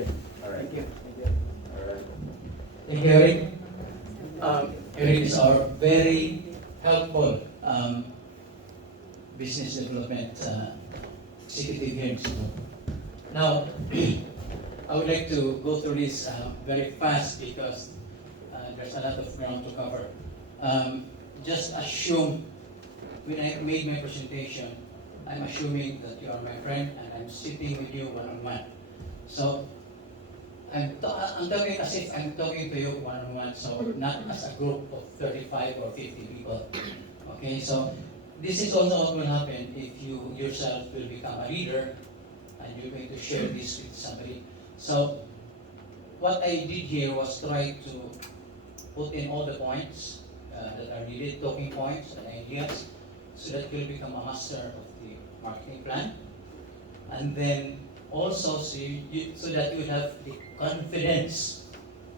Okay. All right. Thank you. All right. Thank you, Eric. Eric is our very helpful business development executive here in Cebu. Now, I would like to go through this very fast because there's a lot of ground to cover. Just assume, when I made my presentation, I'm assuming that you are my friend and I'm sitting with you one-on-one. So, I'm talking as if I'm talking to you one-on-one, so not as a group of 35 or 50 people. Okay, so this is also what will happen if you yourself will become a leader and you're going to share this with somebody. So what I did here was try to put in all the points that are needed, talking points and ideas, so that you'll become a master of the marketing plan. And then also so that you have the confidence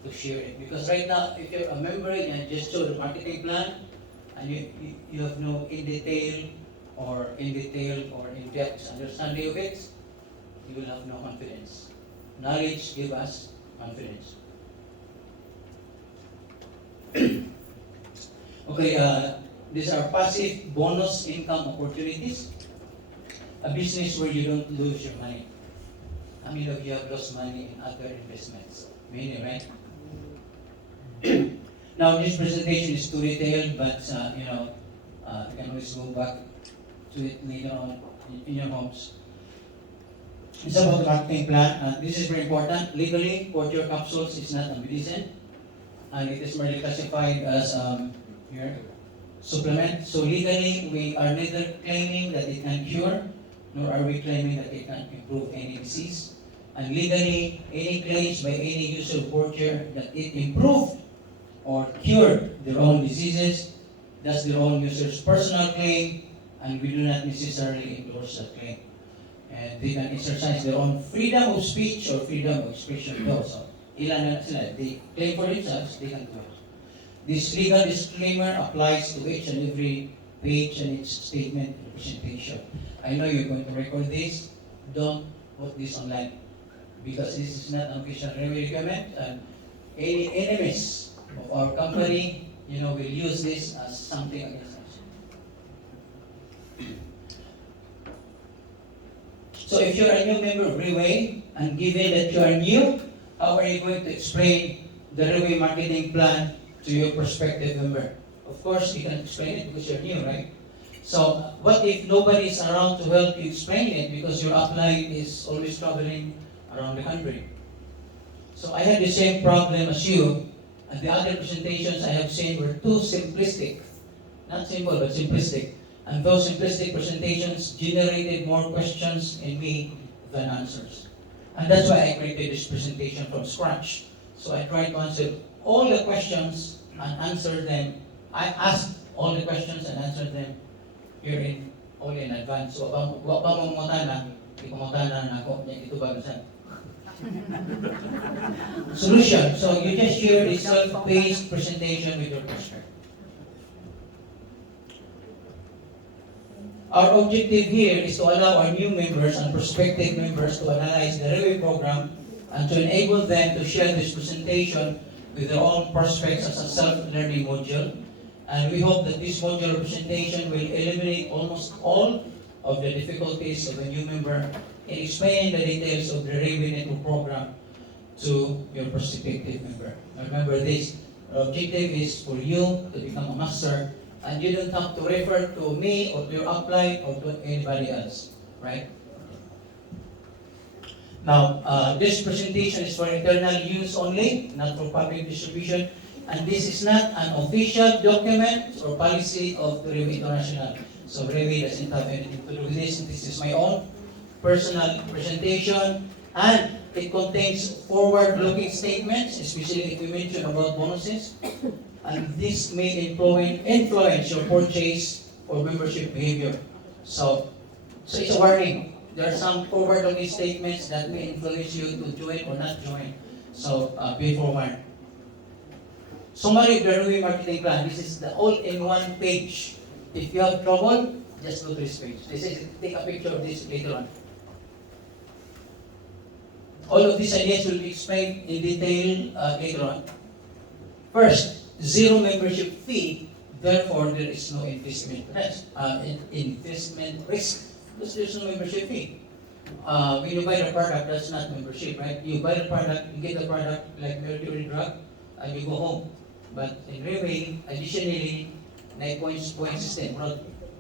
to share it. Because right now, if you're a member and just show the marketing plan, and you have no in detail or in-depth understanding of it, you will have no confidence. Knowledge gives us confidence. Okay, these are passive bonus income opportunities. A business where you don't lose your money. How many of you have lost money in other investments? Many, right? Now, this presentation is too detailed, but you can always go back to it later on in your homes. It's about the marketing plan. This is very important. Legally, Portio capsules is not a medicine, and it is merely classified as here supplement. So legally, we are neither claiming that it can cure, nor are we claiming that it can improve any disease. And legally, any claims by any user of Portio that it improved or cured their own diseases, that's their own user's personal claim, and we do not necessarily endorse that claim. And they can exercise their own freedom of speech or freedom of expression also. Ilan na sila, they claim for themselves, they can do it. This legal disclaimer applies to each and every page and each statement and presentation. I know you're going to record this. Don't put this online because this is not an official Riway requirement, and any enemies of our company, will use this as something against us. So if you're a new member of Riway, and given that you are new, how are you going to explain the Riway marketing plan to your prospective member? Of course, you can explain it because you're new, right? So what if nobody is around to help you explain it because your upline is always traveling around the country? So I had the same problem as you, and the other presentations I have seen were too simplistic. Not simple, but simplistic. And those simplistic presentations generated more questions in me than answers. And that's why I created this presentation from scratch. So I tried to answer all the questions and answer them. I asked all the questions and answered them here all in advance. So, wag pa mong mutana, ipamutana na ako, ito ba nasan? Solution. So you just share a self-paced presentation with your customer. Our objective here is to allow our new members and prospective members to analyze the Riway program and to enable them to share this presentation with their own prospects as a self-learning module. And we hope that this modular presentation will eliminate almost all of the difficulties of a new member in explaining the details of the Riway Network program to your prospective member. Remember this, our objective is for you to become a master, and you don't have to refer to me or to your upline or to anybody else, right? Now, this presentation is for internal use only, not for public distribution, and this is not an official document or policy of Riway International. So Riway doesn't have anything to do with this. This is my own personal presentation, and it contains forward-looking statements, especially if we mention about bonuses, and this may influence your purchase or membership behavior. So it's a warning. There are some forward-looking statements that may influence you to join or not join. So be forewarned. Summary of the Riway marketing plan. This is the all-in-one page. If you have trouble, just go to this page. Take a picture of this later on. All of these ideas will be explained in detail later on. First, zero membership fee. Therefore, there is no investment risk. Investment risk because there's no membership fee. When you buy the product, that's not membership, right? You buy the product, you get the product like mercury drug, and you go home. But in Riway, additionally, na point system,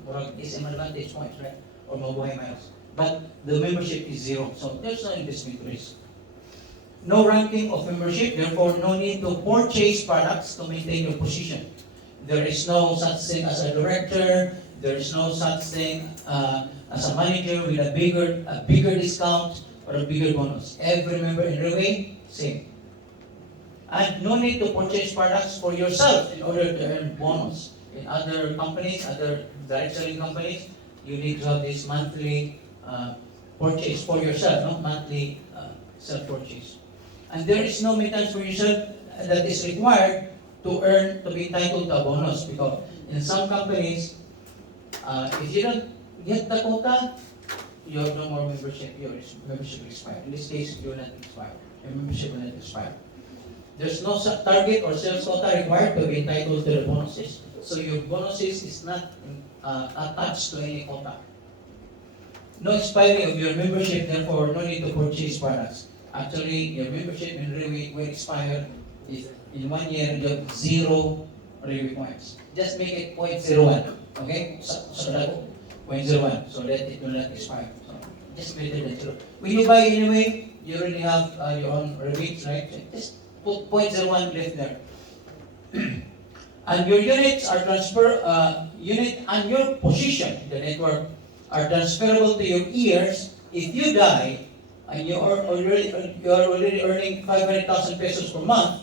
murag is an advantage points, right? Or mabuhay miles. But the membership is zero, so there's no investment risk. No ranking of membership, therefore no need to purchase products to maintain your position. There is no such thing as a director. There is no such thing as a manager with a bigger discount or a bigger bonus. Every member in Riway, same. And no need to purchase products for yourself in order to earn bonus. In other companies, other direct selling companies, you need to have this monthly purchase for yourself, no? Monthly self-purchase. And there is no maintenance for yourself that is required to be entitled to a bonus, because in some companies, if you don't get the quota, you have no more membership. Your membership will expire. In this case, you will not expire. Your membership will not expire. There's no target or sales quota required to be entitled to the bonuses. So your bonuses is not attached to any quota. No expiry of your membership, therefore no need to purchase products. Actually, your membership in Riway will expire if in 1 year you have 0 Riway points. Just make it 0.01, okay? So 0.01, so that it will not expire. So just make it 0. When you buy anyway, you already have your own rebates, right? Just put 0.01 left there. And your units are unit and your position in the network are transferable to your years. If you die and you are already earning 500,000 pesos per month,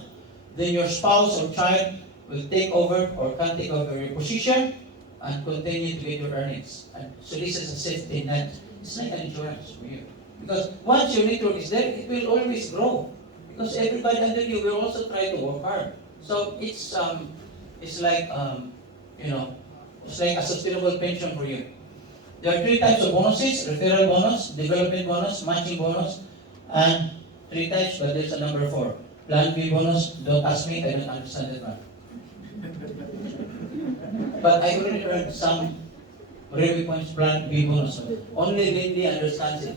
then your spouse or child will take over or can take over your position and continue to get your earnings. And so this is a safety net. It's like an insurance for you. Because once your network is there, it will always grow. Because everybody under you will also try to work hard. So it's like it's like a sustainable pension for you. There are 3 types of bonuses: referral bonus, development bonus, matching bonus, and 3 types, but there's a number 4. Plan B bonus, don't ask me, I don't understand that one. But I already earned some Riway points Plan B bonus. Only Lindy understands it.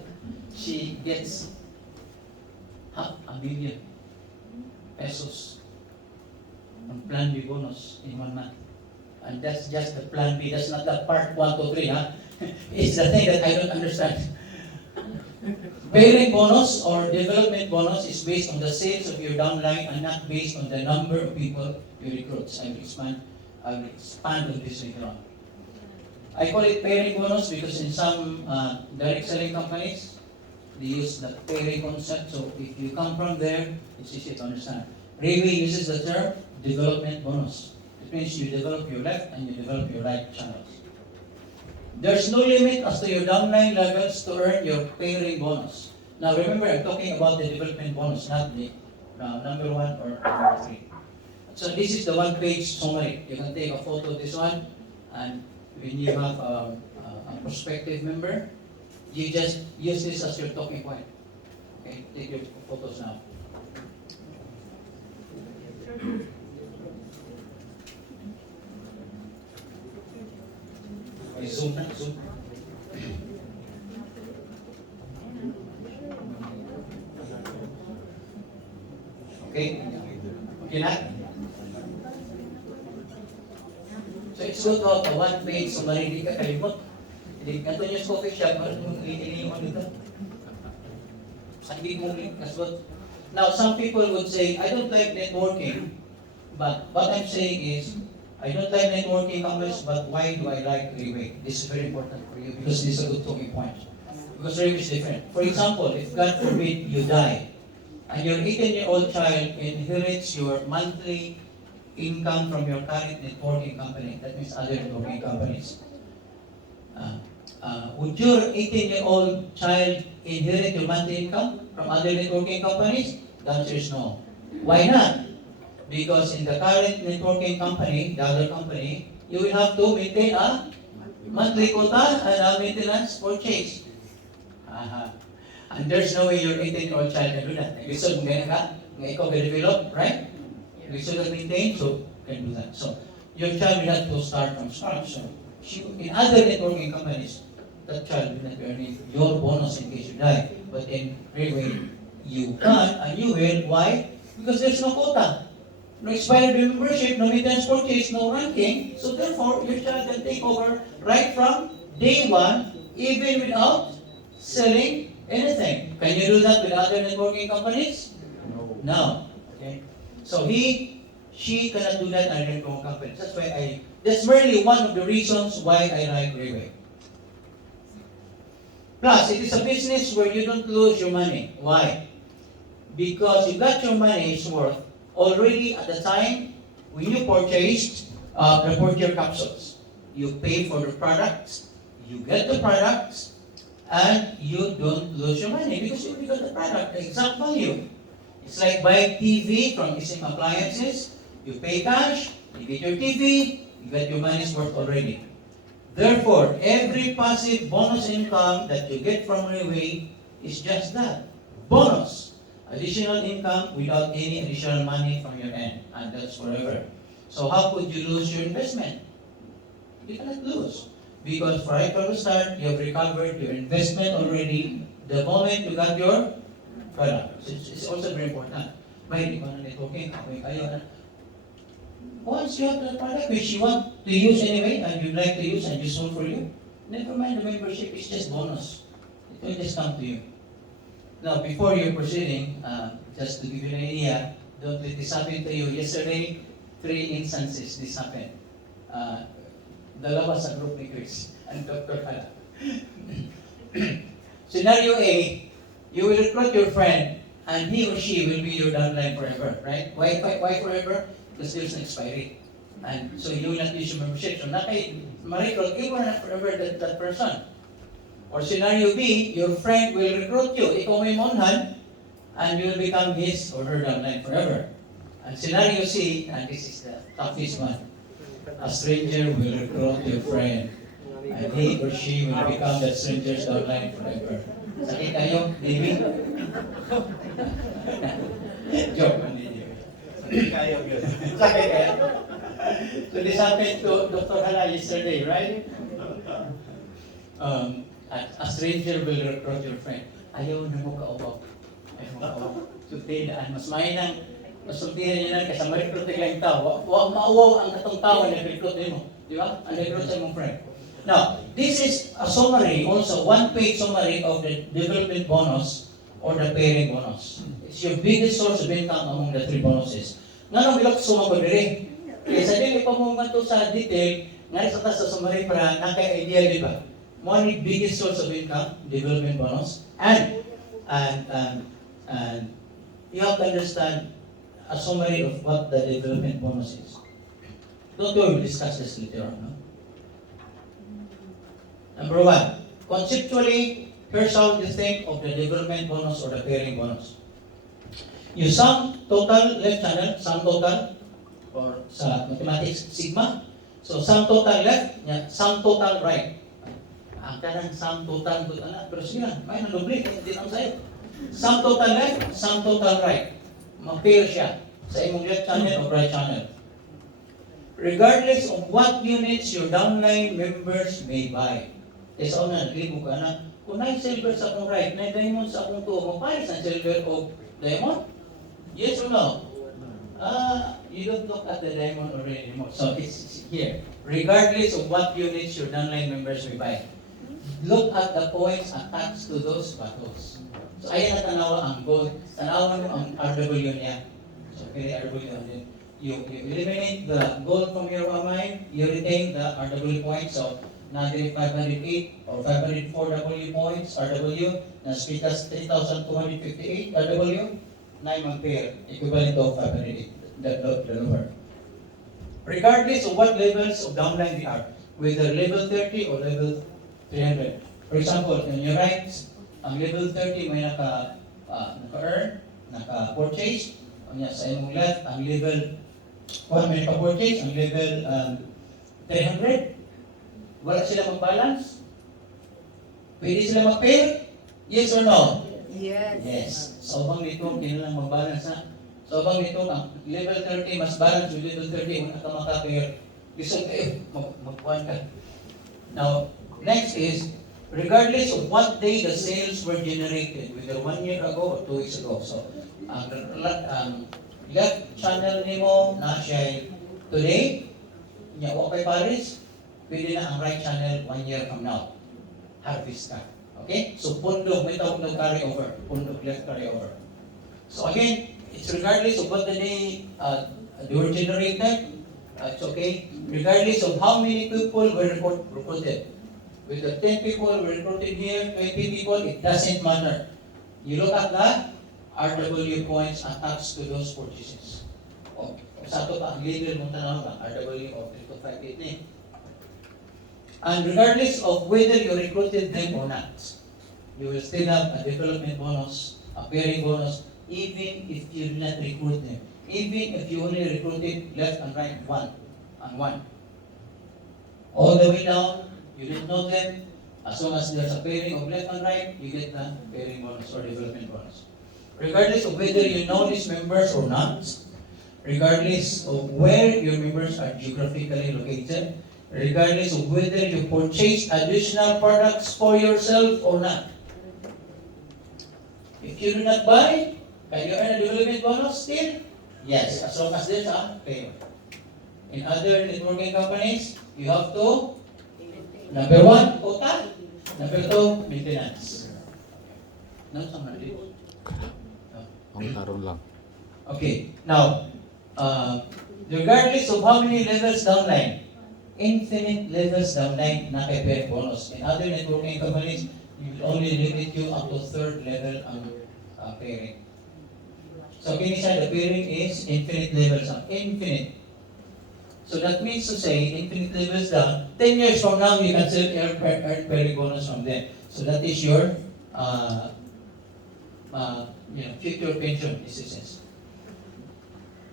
She gets ₱1 million on Plan B bonus in 1 month. And that's just the Plan B, that's not the part 1, 2, 3, huh? It's the thing that I don't understand. Pairing bonus or development bonus is based on the sales of your downline and not based on the number of people you recruit. I will expand on this later on. I call it pairing bonus because in some direct selling companies, they use the pairing concept. So if you come from there, it's easy to understand. Riway uses the term development bonus. It means you develop your left and you develop your right channels. There's no limit as to your downline levels to earn your pairing bonus. Now remember, I'm talking about the development bonus, not the number 1 or number 3. So this is the 1-page summary. You can take a photo of this one, and when you have a prospective member, you just use this as your talking point. Okay, take your photos now. Zoom na, zoom. Okay? Okay na? So it's good to have a 1-page summary, hindi ka kalimot. Hindi ka yung coffee shop, hindi mo dito. Hindi mo kasot. Now, some people would say, I don't like networking, but what I'm saying is, I don't like networking companies, but why do I like Riway? This is very important for you because this is a good talking point. Because Riway is different. For example, if God forbid you die, and your 18-year-old child inherits your monthly income from your current networking company, that means other networking companies. Would your 18-year-old child inherit your monthly income from other networking companies? The answer is no. Why not? Because in the current networking company, the other company, you will have to maintain a monthly quota and a maintenance purchase. And there's no way your 18-year-old child can do that. Gusto mo ganyan ka? Nga ikaw develop, right? Gusto ka maintain, so can do that. So, your child will have to start from scratch. So, in other networking companies, that child will not be earning your bonus in case you die. But in Riway, you can and you will. Why? Because there's no quota. No expired membership, no maintenance purchase, no ranking. So therefore, your child can take over right from day one, even without selling anything. Can you do that with other networking companies? No. Okay. So she cannot do that in networking companies. That's merely one of the reasons why I like Riway. Plus, it is a business where you don't lose your money. Why? Because you got your money's worth already at the time when you purchased your capsules. You pay for the products, you get the products, and you don't lose your money because you already got the product, the exact value. It's like buying TV from Ising Appliances. You pay cash, you get your TV, you get your money's worth already. Therefore, every passive bonus income that you get from Riway is just that, bonus. Additional income without any additional money from your end, and that's forever. So how could you lose your investment? You cannot lose. Because right from the start, you have recovered your investment already the moment you got your product. So it's also very important. May di ko na networking, kayo na. Once you have the product which you want to use anyway, and you'd like to use and useful for you, never mind the membership, it's just bonus. It will just come to you. Now, before you're proceeding, just to give you an idea, don't let this happen to you. Yesterday, 3 instances this happened. Dalawa sa group ni Chris and Dr. Kala. Scenario A, you will recruit your friend and he or she will be your downline forever, right? Why forever? Because there's an expiry. And so you will not use your membership. So ma-recruit, you will not forever that person. Or scenario B, your friend will recruit you. Ikaw may monhan, and you will become his or her downline forever. And scenario C, and this is the toughest one, a stranger will recruit your friend, and he or she will become that stranger's downline forever. Sakit tayo, David? Joke man ninyo. Sakit kayo. So this happened to Dr. Hala yesterday, right? A stranger will recruit your friend. Ayaw na mo kaubaw. Sultihan. Mas mainang masultihan niya lang kasama recruit lang tao. Huwag mauwaw ang katong tao na recruit mo. Di ba? Ang recruit sa mong friend. Now, this is a summary, also one-page summary of the development bonus or the pairing bonus. It's your biggest source of income among the 3 bonuses. Nga nang bilok sumako diri. Kaya sa dili pa mo to sa detail, nga sa summary para naka-idea, di ba? One biggest source of income, development bonus, and you have to understand a summary of what the development bonus is. Don't worry, we'll discuss this later on. No? Number 1, conceptually, here's how you think of the development bonus or the pairing bonus. You sum total left channel, sum total, or sa mathematics, sigma. So sum total left, sum total right. Ang kanang sum total pero sige lang, may nadoble, hindi lang sa'yo. Sum total left, sum total right. Ma-pair siya sa imong left channel o right channel. Regardless of what units your downline members may buy. Isa una, naglibo ka na, kung na silver sa akong right, na diamond sa akong tuo, mapalis ang silver o diamond? Yes or no? You don't look at the diamond already anymore. So it's here. Regardless of what units your downline members may buy. Look at the points attached to those battles. So ayan na tanawa ang gold. Tanawan mo ang RW niya. So pili RW niya. You eliminate the gold from your mind, you retain the RW points. So natin 508 or 504 W points, RW, na speakas 3,258 RW, 9 ampere, equivalent to 508, the number. Regardless of what levels of downline we are, whether level 30 or level 300. For example, on your right, ang level 30 may naka-earn, naka-purchase. Sa imong left, ang level 1 may naka-purchase, ang level 300. Wala sila mag-balance? Pwede sila mag-pair? Yes or no? Yes. Yes. So bang nito, kailangan mag-balance na. So bang nito, ang level 30 mas balance with level 30, wala ka maka-pair. Listen kayo, mag-1 ka. Now, next is, regardless of what day the sales were generated, whether 1 year ago or 2 weeks ago. So, ang left channel nimo na siya today, niya okay Paris, pwede na ang right channel 1 year from now. Harvest ka. Okay? So, pundog, may tawag ng carry over. Pundog left carry over. So again, it's regardless of what the day they were generated, it's okay. Regardless of how many people were recruited. Whether 10 people were recruited here, 20 people, it doesn't matter. You look at the RW points attached to those purchases. O, sa ito pa, ang leader mong tanaw ba, RW of 3258. And regardless of whether you recruited them or not, you will still have a development bonus, a pairing bonus, even if you did not recruit them. Even if you only recruited left and right one and one. All the way down, you didn't know them. As long as there's a pairing of left and right, you get the pairing bonus or development bonus. Regardless of whether you know these members or not, regardless of where your members are geographically located, regardless of whether you purchased additional products for yourself or not. If you do not buy, can you earn a development bonus still? Yes, as long as there's a payment. In other networking companies, you have to, number 1, quota. Number 2, maintenance. No, sama dito. Ang taron lang. Okay, now, regardless of how many levels downline, infinite levels downline na kay pairing bonus. In other networking companies, you will only limit you up to 3rd level ang pairing. So, the pairing is infinite levels down. Infinite. So that means to say, infinite levels down, 10 years from now, you can still earn pairing bonus from them. So that is your future pension decisions.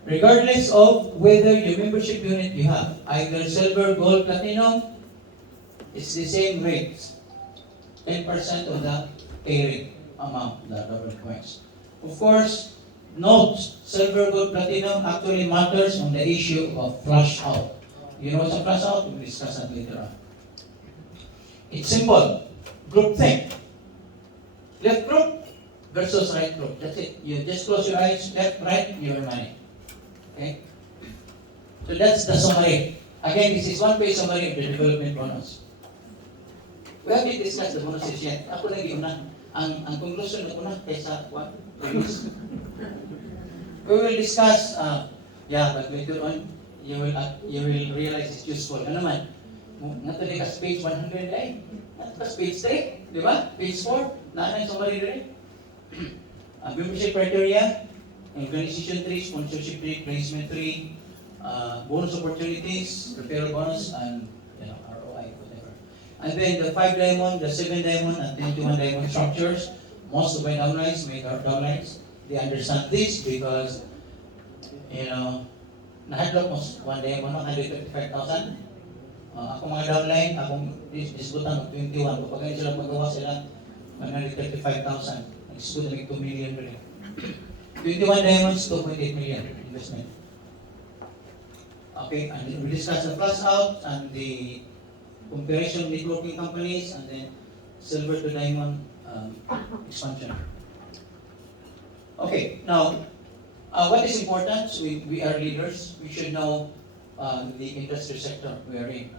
Regardless of whether your membership unit you have, either silver, gold, platinum, it's the same rate. 10% of the pairing amount, the double points. Of course, note, silver, gold, platinum actually matters on the issue of flush out. You know what's a flush out? We'll discuss that later on. It's simple. Group think. Left group versus right group. That's it. You just close your eyes, left, right, your money. Okay? So that's the summary. Again, this is one page summary of the development bonus. We haven't discussed the bonuses yet. Ako lagi una. Ang conclusion na una kaysa what? We will discuss, but later on, you will realize it's useful. Ano naman? Natuloy ka sa page 100 ay. Natuloy ka sa page 3, di ba? Page 4, naanay summary rin. Membership criteria, organization 3, sponsorship 3, placement 3, bonus opportunities, referral bonus, and ROI, whatever. And then the 5 diamond, the 7 diamond, and 10 to 1 diamond structures, most of my downlines make our downlines. They understand this because, nahadlock mo 1 diamond, 135,000. Ako mga downline, akong disbutan ng 21. Kapag sila magawa sila, 135,000. Nag-disbutan ng 2 million rin. 21 diamonds, 2.8 million investment. Okay, and we discuss the flush out and the comparison of networking companies and then silver to diamond expansion. Okay, now, what is important? We are leaders. We should know the industry sector we are in.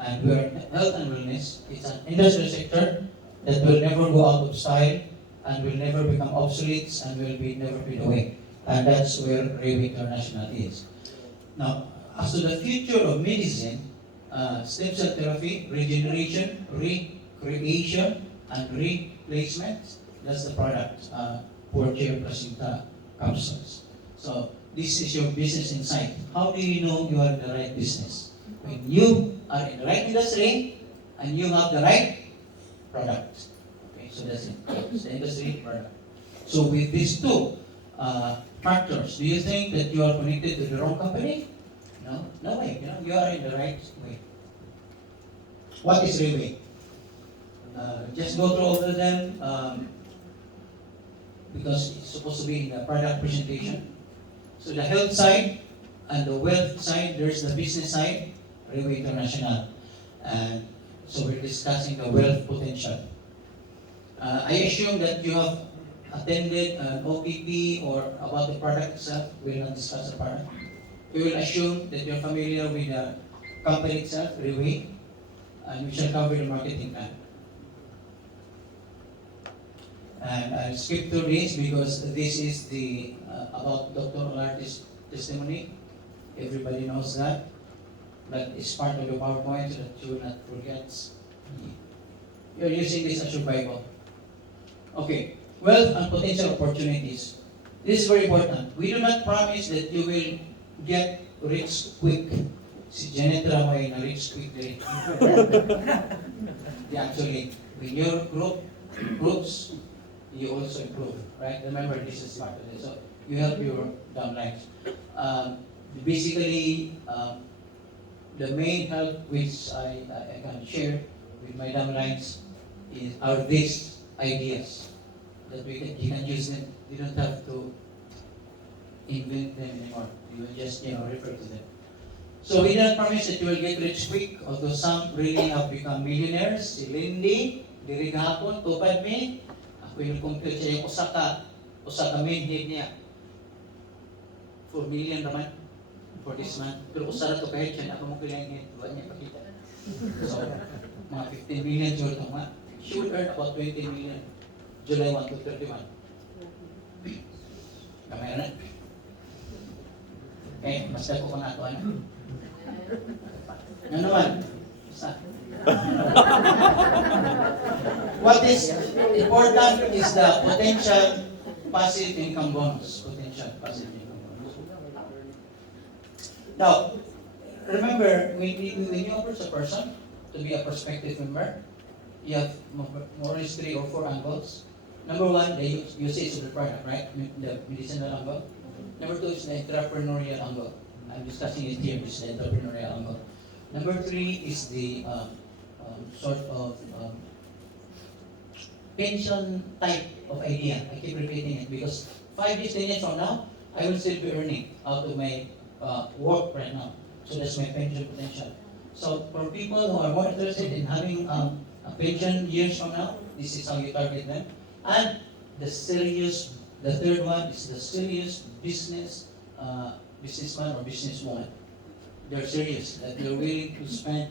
And we are in health and wellness. It's an industry sector that will never go out of style and will never become obsolete and will never fade away. And that's where Riway International is. Now, as to the future of medicine, stem cell therapy, regeneration, recreation, and replacement, that's the product for Chair Placenta capsules. So, this is your business insight. How do you know you are in the right business? When you are in the right industry and you have the right product. Okay, so that's it. It's the industry product. So with these two factors, do you think that you are connected to the wrong company? No, no way. You are in the right way. What is Riway? Just go through all of them. because it's supposed to be in the product presentation. So the health side and the wealth side, there's the business side, Riway International. And so we're discussing the wealth potential. I assume that you have attended an OPP or about the product itself. We will not discuss the product. We will assume that you're familiar with the company itself, Riway, and we shall cover the marketing plan. And I'll skip through this because this is the about Dr. Olarte's testimony. Everybody knows that. But it's part of the PowerPoint so that you will not forget. You're using this as your Bible. Okay, wealth and potential opportunities. This is very important. We do not promise that you will get rich quick. Si Janet Ramay na rich quick din. Actually, with your groups, you also improve, right? Remember, this is part of it. So you help your downlines. Basically, the main help which I can share with my downlines are these ideas that you can use them. You don't have to invent them anymore. You will just refer to them. So we don't promise that you will get rich quick, although some really have become millionaires. Si Lindy, diri gahapon, tupad me. Ako yung compute siya yung usa ka main head niya. 4 million naman for this month. Pero usa ra to kahit siya, ako mo kailangan head. Duwa niya pakita. So, mga 15 million short ang mga. She will earn about 20 million. July 1 to 31. Kamay na. Okay, basta ko pang ato ano. Ano naman? What is important is the potential passive income bonus. Potential passive income bonus. Now, remember, when you approach a person to be a prospective member, you have more or less 3 or 4 angles. Number 1, the usage of the product, right? The medicinal angle. Number 2 is the entrepreneurial angle. I'm discussing it here, this is the entrepreneurial angle. Number 3 is the sort of pension type of idea. I keep repeating it because 5 years, 10 years from now, I will still be earning out of my work right now. So that's my pension potential. So for people who are more interested in having a pension years from now, this is how you target them. And the third one is the serious businessman or businesswoman. They're serious, that they're willing to spend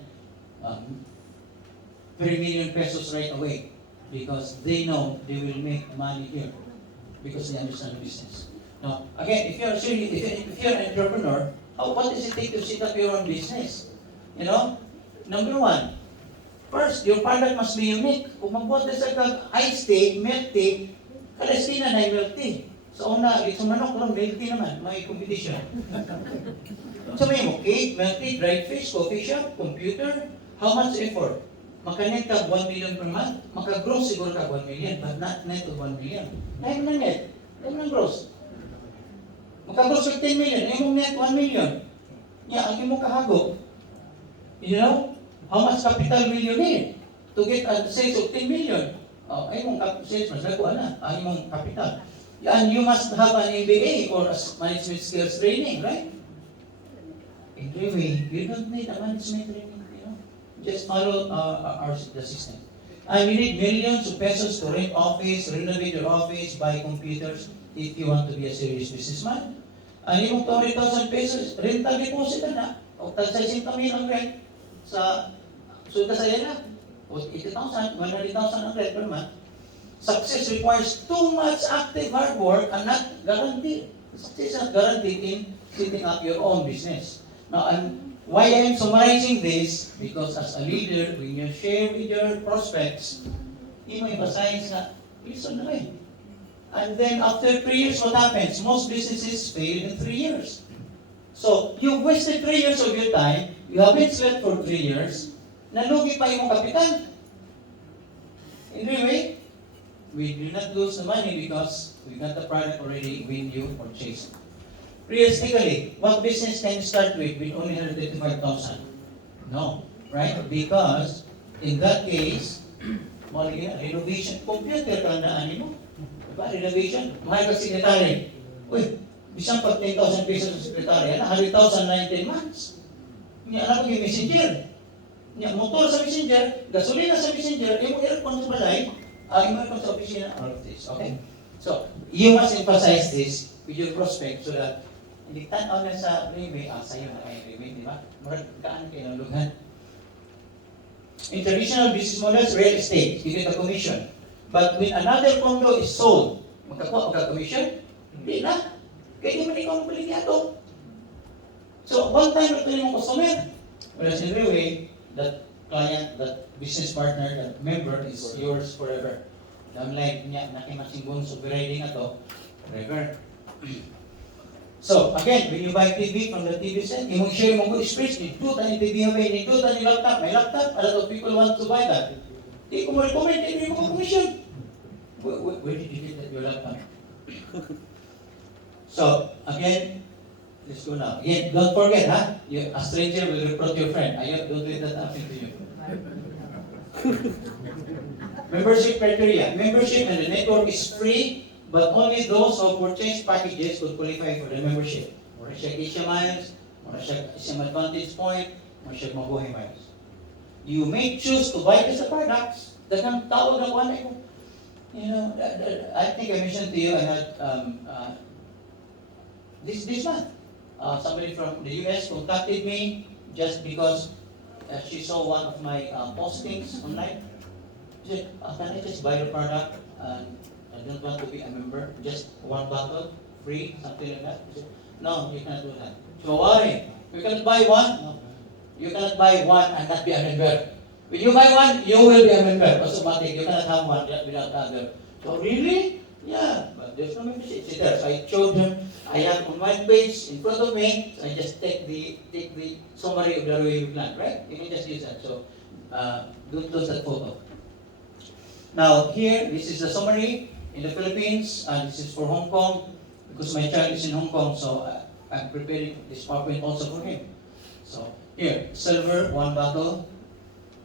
30 million pesos right away because they know they will make money here because they understand the business. Now, again, if you're serious, if you're an entrepreneur, what does it take to set up your own business? Number 1, first, your product must be unique. Kung magbuhat na sa iced tea, milk tea, kalas tea na milk tea. Sa una, sa manok lang, milk tea naman, may competition. Sabi mo, cake, milk tea, dried fish, coffee shop, computer, how much effort? Makanet ka 1 million per month, makagross siguro ka 1 million, but not net of 1 million. Dahil na net, dahil na gross. Makagross ka 10 million, ay mong net 1 million. Ang imong kahagok. How much capital will you need to get a sales of 10 million? Ay mong sales, mas lakuan na, ay mong capital. And you must have an MBA or a management skills training, right? In Riway, you don't need a management training, Just follow the system. And you need millions of pesos to rent office, renovate your office, buy computers, if you want to be a serious businessman. And yung 200,000 pesos, rental deposit na, o tag-60 kami ang rent sa suda sa yan na, o 80,000, 100,000 ang rent per month. Success requires too much active hard work and not guaranteed. Success is not guaranteed in setting up your own business. Now, why I am summarizing this, because as a leader, when you share with your prospects, you may emphasize na, listen na rin. And then after 3 years, what happens? Most businesses fail in 3 years. So, you've wasted 3 years of your time, you haven't slept for 3 years, nalugi pa yung kapital. In Riway, we do not lose the money because we got the product already when you purchase. Realistically, what business can you start with only 135,000? No, right? Because in that case, renovation computer ka na mo. Diba? Renovation, mahal ka secretary. Uy, bisang pag 10,000 pesos sa secretary, 100,000 na in 10 months. Nga alam ko yung messenger. Nga motor sa messenger, gasolina sa messenger, yung aircon sa balay, yung aircon sa opisina, all of this. Okay? So, you must emphasize this with your prospect so that hindi tanaw na sa Riway, sa'yo na kayo Riway, di ba? Marag kaan kayo ng lugan. In traditional business models, real estate, you get a commission. But when another condo is sold, magkakuha ka commission? Hindi na. Kaya di man ikaw ang balik niya ito. So, one time ito yung customer. Whereas in Riway, that client, that business partner, that member is yours forever. Like niya, nakimasingbong superriding na to, forever. So, again, when you buy TV from the TV set, you mong share mong express, nidutan yung TV away, nidutan yung laptop, may laptop, a lot of people want to buy that. Di ko mo recommend, hindi mo commission. Where did you get your laptop? So, again, let's go now. Again, don't forget, a stranger will recruit your friend. Don't do that happen to you. Membership criteria. Membership in the network is free, but only those who purchase packages could qualify for the membership. Mura siya Asia Miles, mura siya isang advantage point, mura siya mabuhay miles. You may choose to buy just the products. Dagang tawag ng one ko. You know, I think I mentioned to you, I had this month, somebody from the US contacted me just because she saw one of my postings online. She said, can I just buy the product? I don't want to be a member, just one bottle, free, something like that. He said, no, you cannot do that. So why? You cannot buy one? No. You cannot buy one and not be a member. When you buy one, you will be a member. Automatic, you cannot have one without other. So really? Yeah, but there's no membership. See there, so I showed them, I have on my page in front of me, so I just take the summary of the Riway plan, right? You can just use that. So, don't lose that photo. Now here, this is the summary in the Philippines, and this is for Hong Kong, because my child is in Hong Kong, so I'm preparing this PowerPoint also for him. So here, silver, 1 bottle,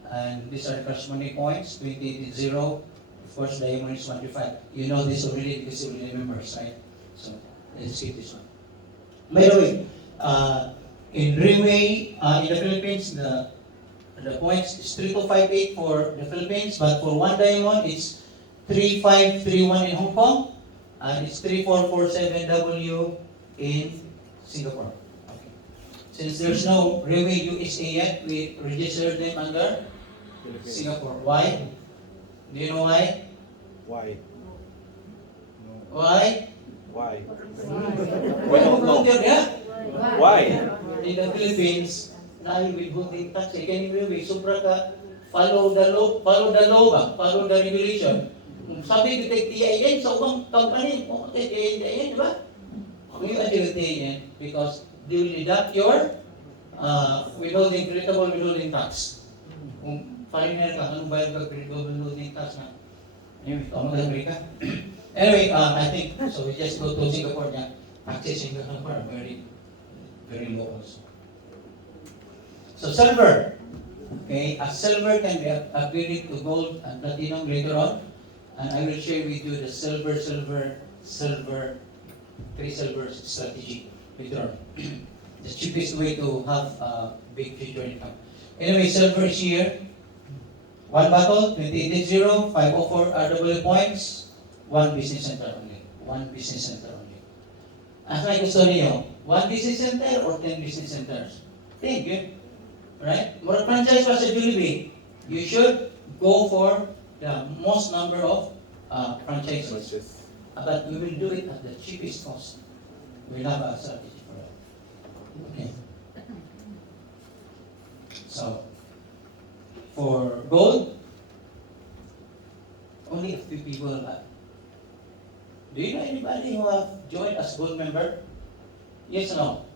and these are the crush money points, 20 is 0. Of course, diamond is 125. You know this already because you already members, right? So let's skip this one. By the way, in Riway, in the Philippines, the points is 3258 for the Philippines, but for 1 diamond, it's 3531 in Hong Kong, and it's 3447W in Singapore. Okay. Since there's no Riway USA yet, we registered them under Singapore. Why? Do you know why? Why? Why? Why? Why? In the Philippines, dahil withholding tax, kaya ni sobra ka, follow the regulation. Sabi ko, TIN, sa ubang company, TIN, di ba? Kung yung TIN, because they will deduct your creditable withholding tax. Kung foreigner ka, anong bayad ka creditable withholding tax na? Anyway, ikaw mag-Amerika. Anyway, I think, so we just go to Singapore niya. Taxes in Singapore are very, very low also. So silver, okay, a silver can be upgraded to gold and platinum later on, and I will share with you the silver, 3 silver strategy later on. The cheapest way to have a big future income. Anyway, silver is here. 1 bottle, 2880, 504 RW points, 1 business center only. 1 business center only. As I gusto niyo, 1 business center or 10 business centers? Thank you. Right? More franchise pa sa Jollibee, you should go for the most number of franchises. But we will do it at the cheapest cost. We'll have a strategy for that. Okay. So, for gold, only a few people have. Do you know anybody who have joined as gold member? Yes or no?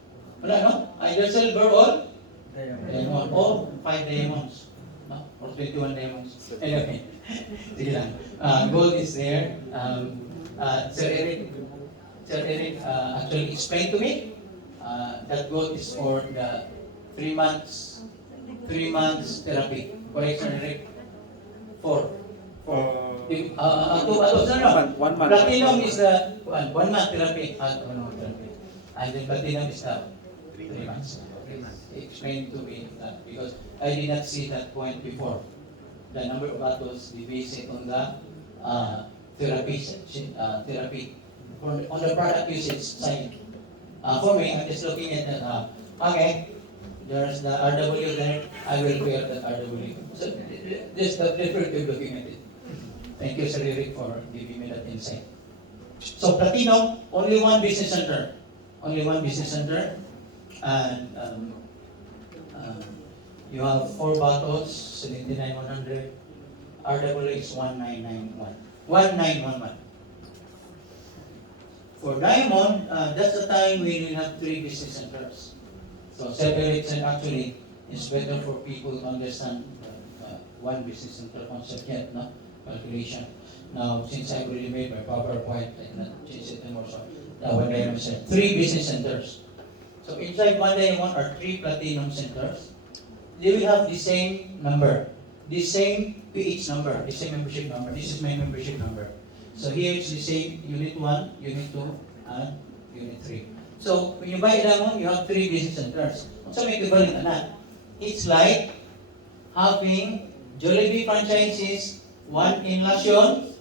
Wala, no? Either silver or diamond, or 5 diamonds, no? Or 21 diamonds. Anyway, sige lang. Gold is there. Sir Eric actually explained to me that gold is for the 3 months therapy. Correct, Sir Eric? 4. One month. Platinum is the 1 month therapy. Therapy. And then platinum is the 3 months. Explain to me that because I did not see that point before. The number of bottles we base it on the therapy on the product usage side. For me, I'm just looking at that. Okay, there's the RW there. I will wear that RW. So this is the different way of looking at it. Thank you, Sir Eric, for giving me that insight. So Platinum, only one business center. Only one business center. And you have 4 bottles, 79,100. RW is 1991. 1911. For Diamond, that's the time we will have 3 business centers. So Sir said actually, it's better for people to understand one business center concept yet, no? Calculation. Now, since I already made my PowerPoint, I cannot change it anymore. So, one Diamond said 3 business centers. So inside one Diamond are 3 Platinum centers. They will have the same number, the same PH number, the same membership number. This is my membership number. So here it's the same Unit 1, Unit 2, and Unit 3. So when you buy a Diamond, you have 3 business centers. So may equivalent na that. It's like having Jollibee franchises, 1 in Lasion,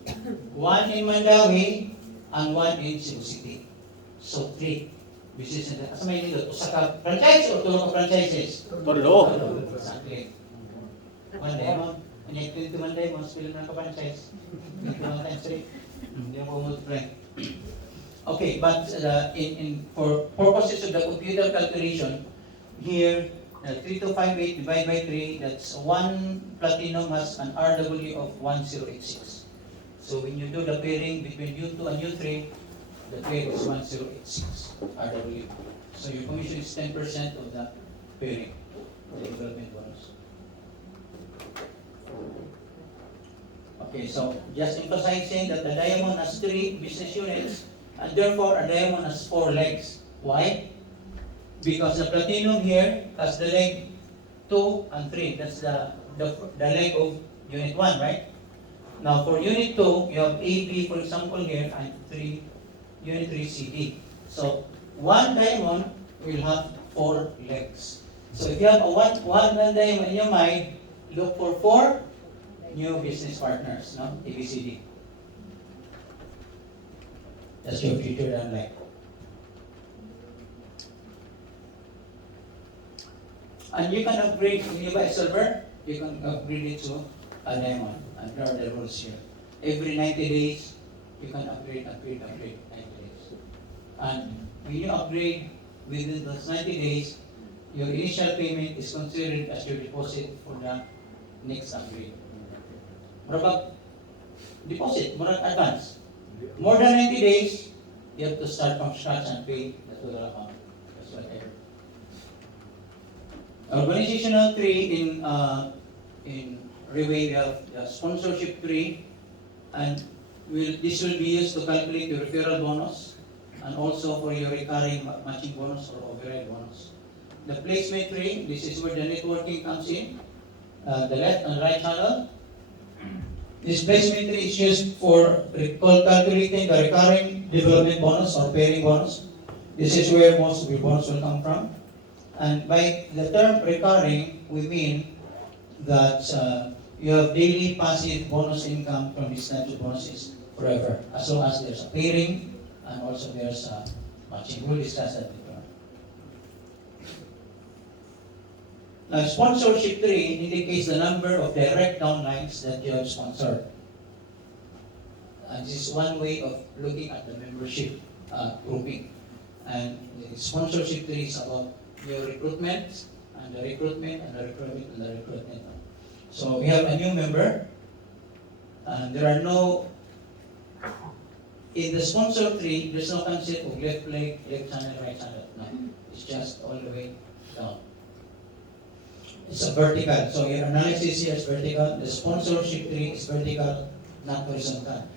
1 in Mandawi, and 1 in Cebu City. So 3 business centers. Asa may nito? Usa ka franchise o tulong ka franchises? Todo. Exactly. One Diamond. Connected to one Diamond, spill na ka-franchise. 1 times 3. Hindi mo multiply. Okay, but for purposes of the computer calculation, here, 3258 divided by 3, that's 1 Platinum has an RW of 1086. So when you do the pairing between U2 and U3, the pair is 1086 RW. So your commission is 10% of the pairing, the development bonus. Okay, so just emphasizing that the Diamond has 3 business units, and therefore a Diamond has 4 legs. Why? Because the Platinum here has the leg 2 and 3. That's the leg of Unit 1, right? Now for Unit 2, you have AB, for example, here, and Unit 3, CD. So one Diamond will have 4 legs. So if you have a one Diamond in your mind, look for 4 new business partners, no? ABCD. That's your future downline. And you can upgrade, when you buy a server, you can upgrade it to a Diamond. And there are the rules here. Every 90 days, you can upgrade 90 days. And when you upgrade within those 90 days, your initial payment is considered as your deposit for the next upgrade. Murag deposit, murag advance. More than 90 days, you have to start from scratch and pay the total amount. That's whatever. Organizational 3 in Riway, we have the sponsorship 3, and this will be used to calculate your referral bonus and also for your recurring matching bonus or override bonus. The placement 3, this is where the networking comes in, the left and right channel. This placement 3 is used for calculating the recurring development bonus or pairing bonus. This is where most of your bonus will come from. And by the term recurring, we mean that you have daily passive bonus income from these types of bonuses forever, as long as there's a pairing and also there's a matching. We'll discuss that later. Now, sponsorship 3 indicates the number of direct downlines that you have sponsored. And this is one way of looking at the membership grouping. And the sponsorship 3 is about your recruitment, and the recruitment, and the recruitment, and the recruitment. So we have a new member, and there are no, in the sponsor 3, there's no concept of left leg, left channel, right channel. No, it's just all the way down. It's a vertical. So your analysis here is vertical. The sponsorship 3 is vertical, not horizontal.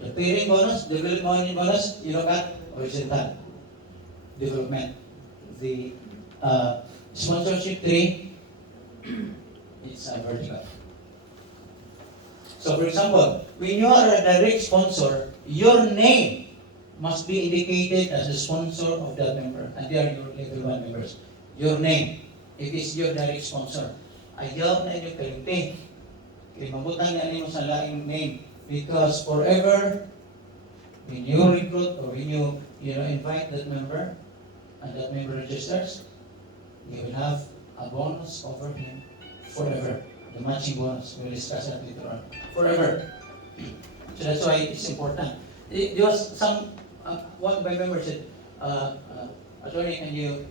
The pairing bonus, development bonus, you look at horizontal development. The sponsorship 3, it's vertical. So for example, when you are a direct sponsor, your name must be indicated as a sponsor of that member. And they are your level 1 members. Your name. It is your direct sponsor. Ayaw na inyo kalimpi. Kaya mabutan nga nimo sa laing name. Because forever, when you recruit or when you invite that member, and that member registers, you will have a bonus over him forever. The matching bonus, we'll discuss that later on. Forever. So that's why it's important. There was one of my members said, Attorney, can you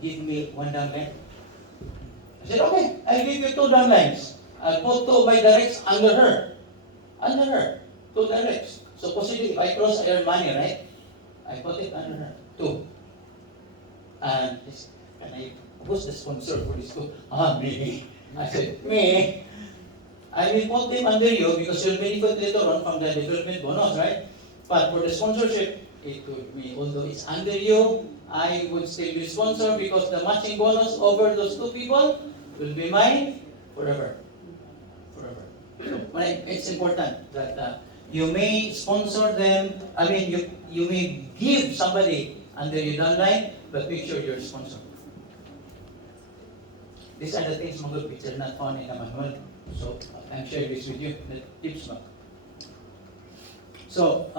give me one downline? I said, okay, I'll give you 2 downlines. I'll put 2 by directs under her. Under her. 2 directs. So possibly if I cross her money, right? I put it under her. 2. And who's the sponsor for this 2? Me. I said, me. I will put them under you because you'll benefit later on from the development bonus, right? But for the sponsorship, it would be, although it's under you, I would still be sponsor because the matching bonus over those 2 people will be mine forever. Forever. So, it's important that you may sponsor them, you may give somebody under your downline, but make sure you're a sponsor. These are the things mga which are not found in the manual. So, I'm sharing this with you, the tips. So,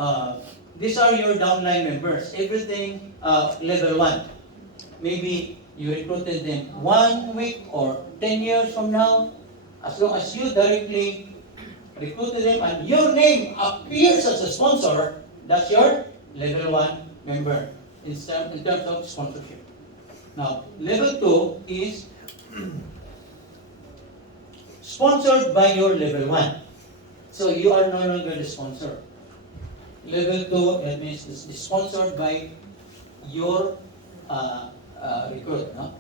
these are your downline members. Everything level 1. Maybe you recruited them 1 week or 10 years from now. As long as you directly recruited them and your name appears as a sponsor, that's your level 1 member in terms of sponsorship. Now, level 2 is sponsored by your level 1. So you are no longer the sponsor. Level 2, that means it's sponsored by your recruit. No?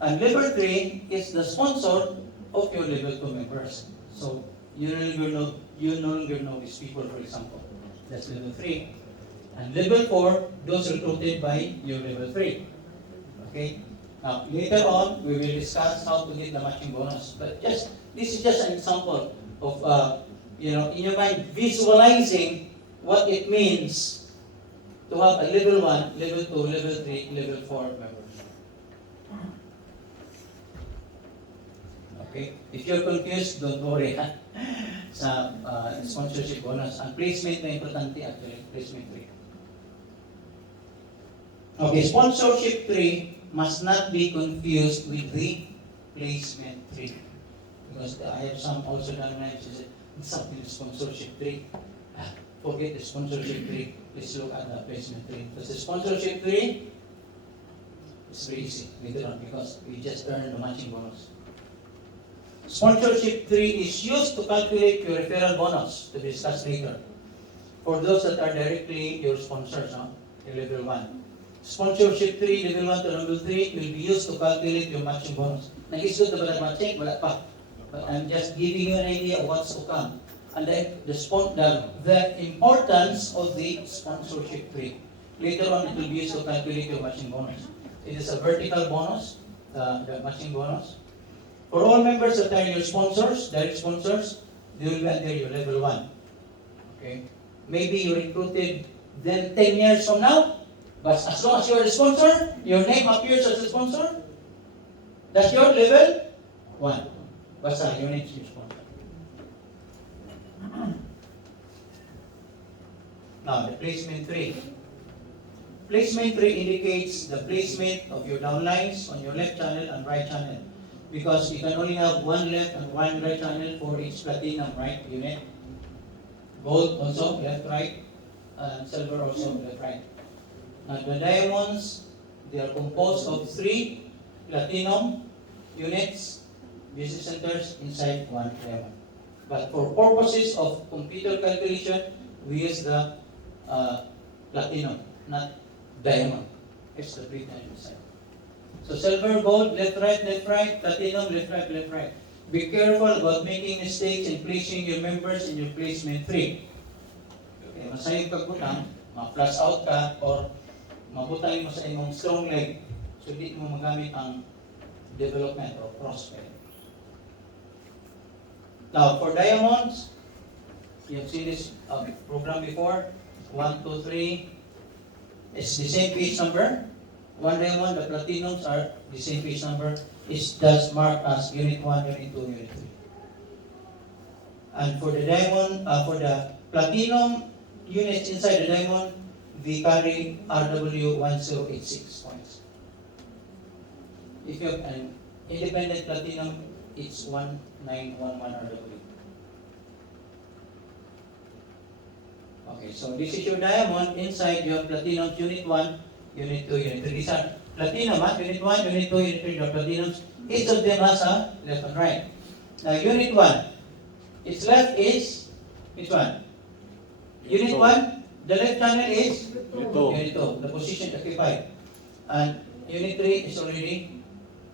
And level 3 is the sponsor of your level 2 members. So you no longer know these people, for example. That's level 3. And level 4, those recruited by your level 3. Okay? Now, later on, we will discuss how to get the matching bonus. But this is just an example of, in your mind, visualizing what it means to have a level 1, level 2, level 3, level 4 member. Okay? If you're confused, don't worry. Sa sponsorship bonus. Ang placement na importante actually, placement 3. Okay, sponsorship 3 must not be confused with the placement 3. Because I have some also downlines who said, it's something sponsorship 3. Forget the sponsorship 3. Let's look at the placement 3. Because the sponsorship 3 is very easy later on because we just earned the matching bonus. Sponsorship 3 is used to calculate your referral bonus to be discussed later. For those that are directly your sponsors, in level 1. Sponsorship 3, level 1 to level 3 will be used to calculate your matching bonus. Nag-isgot na ba na matching? Wala pa. But I'm just giving you an idea of what's to come. And then the importance of the sponsorship 3. Later on, it will be used to calculate your matching bonus. It is a vertical bonus, the matching bonus. For all members that are your sponsors, direct sponsors, they will be under your level 1. Okay? Maybe you recruited them 10 years from now, but as long as you are the sponsor, your name appears as a sponsor, that's your level 1. Basta, your name is your sponsor. Now, the placement 3. Placement 3 indicates the placement of your downlines on your left channel and right channel. Because you can only have one left and one right channel for each platinum, right, unit. Gold also, left, right, and silver also, left, right. Now, the diamonds, they are composed of 3 platinum units, business centers inside one diamond. But for purposes of computer calculation, we use the platinum, not diamond. It's the 3 times inside. So silver, gold, left, right, platinum, left, right. Be careful about making mistakes in placing your members in your placement 3. Okay, masayang pagbutang, ma-flash out ka, or mabutang mo sa imong strong leg, so hindi mo magamit ang development or prospect. Now, for diamonds, you have seen this program before. 1, 2, 3. It's the same page number. One diamond, the platinums are the same page number. It's just marked as Unit 1, Unit 2, Unit 3. And for the diamond, for the platinum units inside the diamond, we carry RW1086 points. If you have an independent platinum, it's 1911 RW. Okay, so this is your diamond. Inside you have platinum unit 1, unit 2, unit 3. These are platinum, unit 1, unit 2, unit 3 are platinums. Each of them has a left and right. Now unit 1, its left is which one? Unit 1, the left channel is unit 2, the position occupied. And unit 3 is already,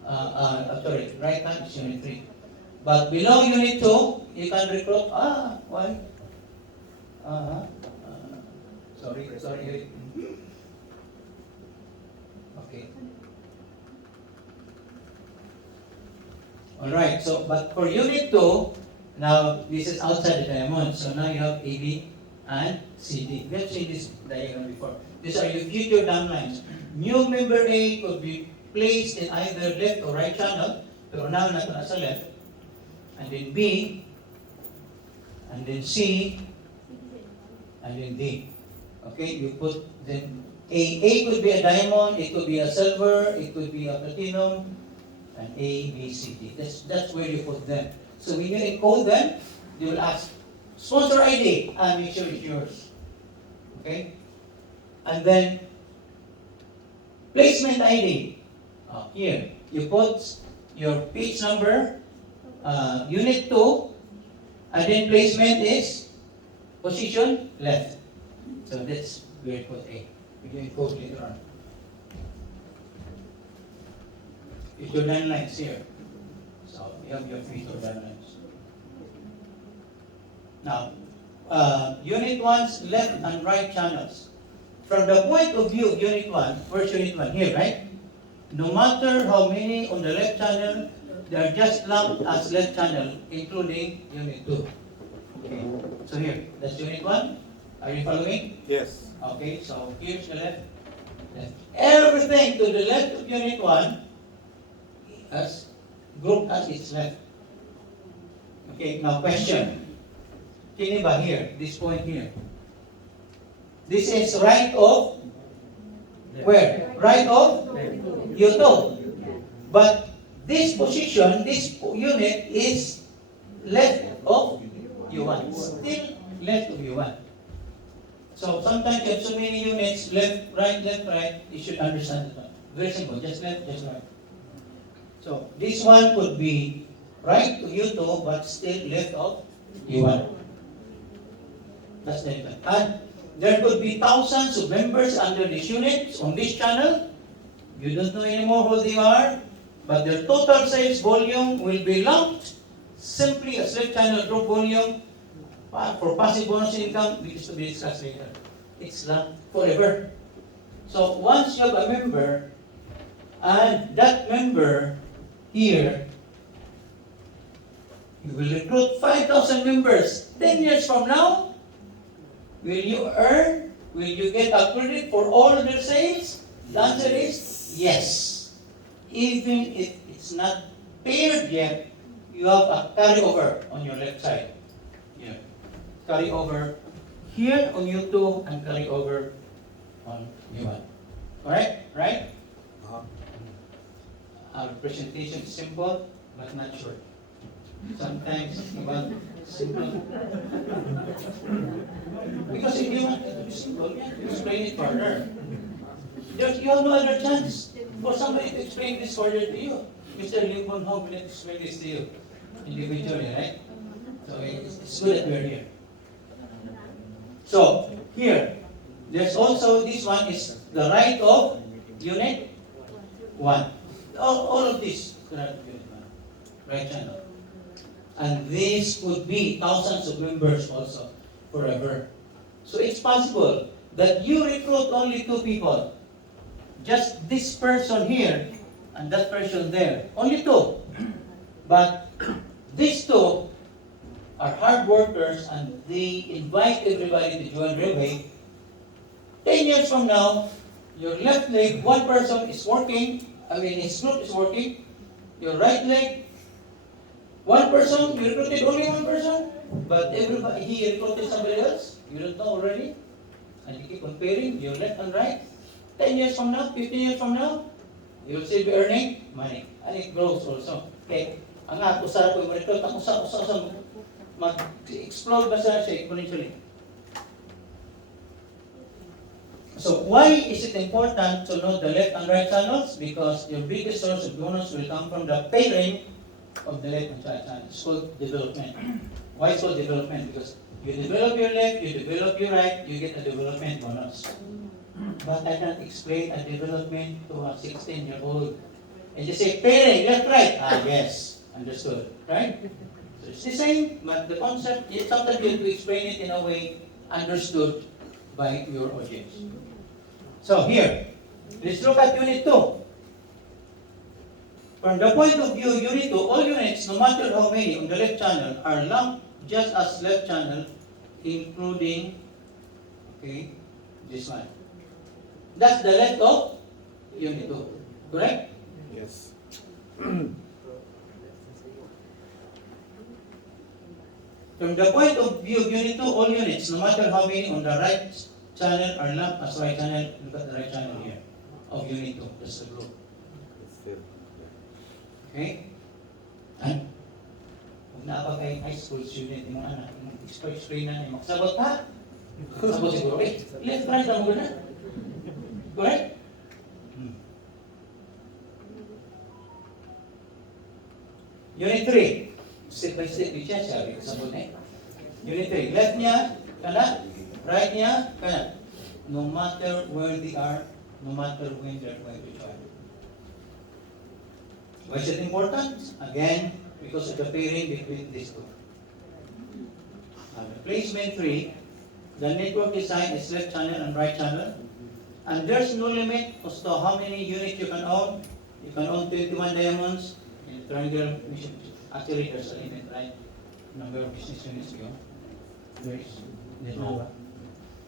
sorry, right hand is unit 3. But below unit 2, you can recruit, why? Sorry. Okay. Alright, so, but for unit 2, now this is outside the diamond, so now you have AB and CD. We have seen this diagram before. These are your future downlines. New member A could be placed in either left or right channel, pero now nasa left. And then B, and then C, and then D. Okay, you put then A could be a diamond, it could be a silver, it could be a platinum, and A, B, C, D. That's where you put them. So when you encode them, they will ask, sponsor ID, and make sure it's yours. Okay? And then, placement ID. Here, you put your page number, unit 2, and then placement is position left. So that's where you put A. We can encode later on. It's your landlines here. So you have your future landlines. Now, unit 1's left and right channels. From the point of view of unit 1, where's unit 1? Here, right? No matter how many on the left channel, they are just lumped as left channel, including unit 2. Okay, so here, that's unit 1. Are you following? Yes. Okay, so here's the left. Everything to the left of unit 1 as grouped as its left. Okay, now question. Kini ba here, this point here? This is right of where? Right of U2. But this position, this unit is left of U1. Still left of U1. So sometimes you have so many units, left, right, you should understand that. Very simple, just left, just right. So this one could be right to U2, but still left of U1. That's the difference. And there could be thousands of members under this unit on this channel. You don't know anymore who they are, but their total sales volume will be lumped simply as left channel group volume for passive bonus income, which is to be discussed later. It's lumped forever. So once you have a member, and that member here, you will recruit 5,000 members. 10 years from now, will you earn, will you get a credit for all of their sales? The answer is yes. Even if it's not paired yet, you have a carryover on your left side. Yeah. Carryover here on U2 and carryover on U1. Alright? Right? Our presentation is simple but not short. Sometimes about simple. Because if you want it to be simple, you have to explain it further. You have no other chance for somebody to explain this further to you. Mr. Lincoln Home will explain this to you individually, right? So it's good that we're here. So here, there's also this one is the right of unit 1. All of this is the right of unit 1. Right channel. And this could be thousands of members also forever. So it's possible that you recruit only 2 people. Just this person here and that person there. Only 2. But these 2 are hard workers and they invite everybody to join Riway, 10 years from now, your left leg, one person is working, his group is working, your right leg, one person, you recruited only one person, but everybody, he recruited somebody else, you don't know already, and you keep comparing your left and right. 10 years from now, 15 years from now, you will still be earning money. And it grows also. Okay? Ang ako sa ko recruit, ang usa mag-explode ba siya exponentially. So why is it important to know the left and right channels? Because your biggest source of bonus will come from the pairing of the left and right channel. It's called development. Why it's called development? Because you develop your left, you develop your right, you get a development bonus. But I can't explain a development to a 16-year-old. And you say, pairing, left, right. Yes, understood. Right? So it's the same, but the concept, sometimes you have to explain it in a way understood by your audience. So here, let's look at Unit 2. From the point of view Unit 2, all units, no matter how many on the left channel, are lumped just as left channel, including, this one. That's the left of Unit 2. Correct? Yes. From the point of view of Unit 2, all units, no matter how many on the right channel are lumped as right channel. Look at the right channel here of Unit 2. That's the group. Okay? And kung napag high school student, yung anak, yung explain na niya, magsabot ha? Sabot siguro, okay? Left, right, ang muna. Correct? Unit 3. Step by step, which yan siya, sabot na eh. Unit 3. Left niya, kana. Right niya, kana. No matter where they are, no matter when they're going to join. Why is it important? Again, because of the pairing between these two. Placement 3, the network design is left channel and right channel. And there's no limit as to how many units you can own. You can own 21 diamonds in triangular mission. Actually, there's a limit, right? Number of business units you own. There is. No.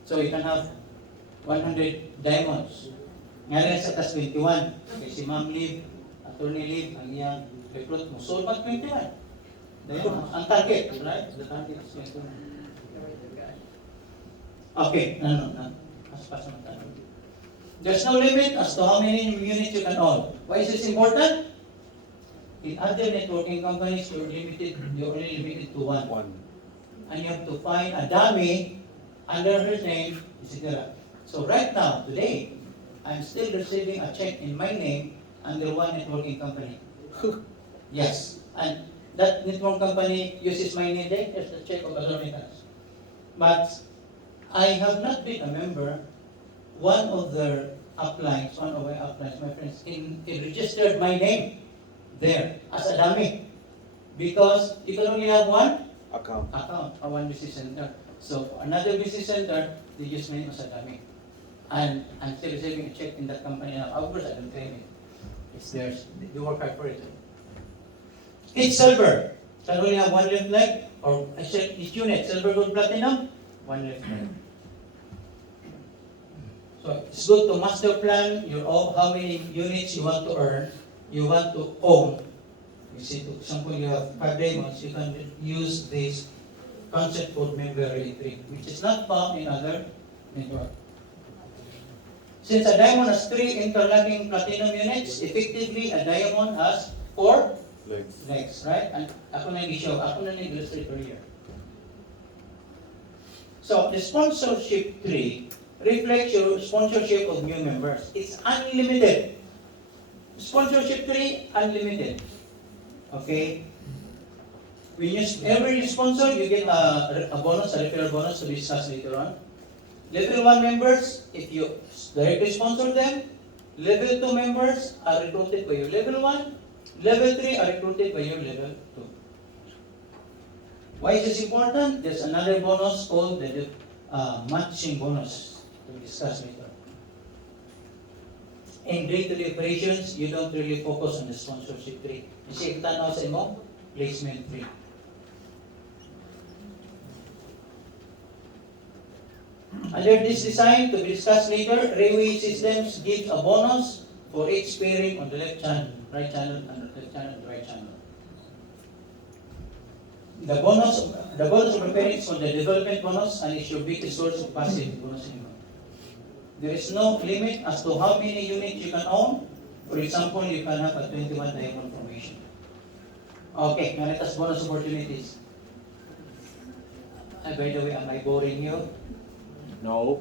So you can have 100 diamonds. Ngayon sa tas 21. Okay, si Ma'am Liv, Attorney Liv, ang iyang recruit mo. So, 21. Diamonds. Ang target, right? The target is 21. Okay, no. Pas naman tayo. There's no limit as to how many units you can own. Why is this important? In other networking companies, you're only limited to one. And you have to find a dummy under her name, etc. So right now, today, I'm still receiving a check in my name under one networking company. Yes, and that network company uses my name there. There's the check of remittance. But I have not been a member. One of their uplines, my friends, registered my name there as a dummy. Because you can only have one account or one business center. So for another business center, they use my name as a dummy. And I'm still receiving a check in that company now. Of course, I don't claim it. It's theirs. They work hard for it. Each silver can only have one left leg, or I said each unit, silver, gold, platinum, one left leg. So it's good to master plan how many units you want to earn, you want to own. You see, for example, you have 5 diamonds, you can use this concept called member entry, which is not found in other network. Since a diamond has 3 interlocking platinum units, effectively a diamond has 4 legs, right? And ako na illustrator here. So the sponsorship tree reflects your sponsorship of new members. It's unlimited. Sponsorship tree, unlimited. Okay? When every sponsor, you get a bonus, a referral bonus to be discussed later on. Level 1 members, if you directly sponsor them, level 2 members are recruited by your level 1, level 3 are recruited by your level 2. Why is this important? There's another bonus called the matching bonus to discuss later. In day-to-day operations, you don't really focus on the sponsorship tree. Kasi tanaw sa imo, placement tree. Under this design, to be discussed later, Riway Systems gives a bonus for each pairing on the left channel, right channel, and the left channel, the right channel. The bonus of the pairing is called the development bonus and is your biggest source of passive bonus income. There is no limit as to how many units you can own. For example, you can have a 21 diamond formation. Okay, now let us bonus opportunities. By the way, am I boring you? No.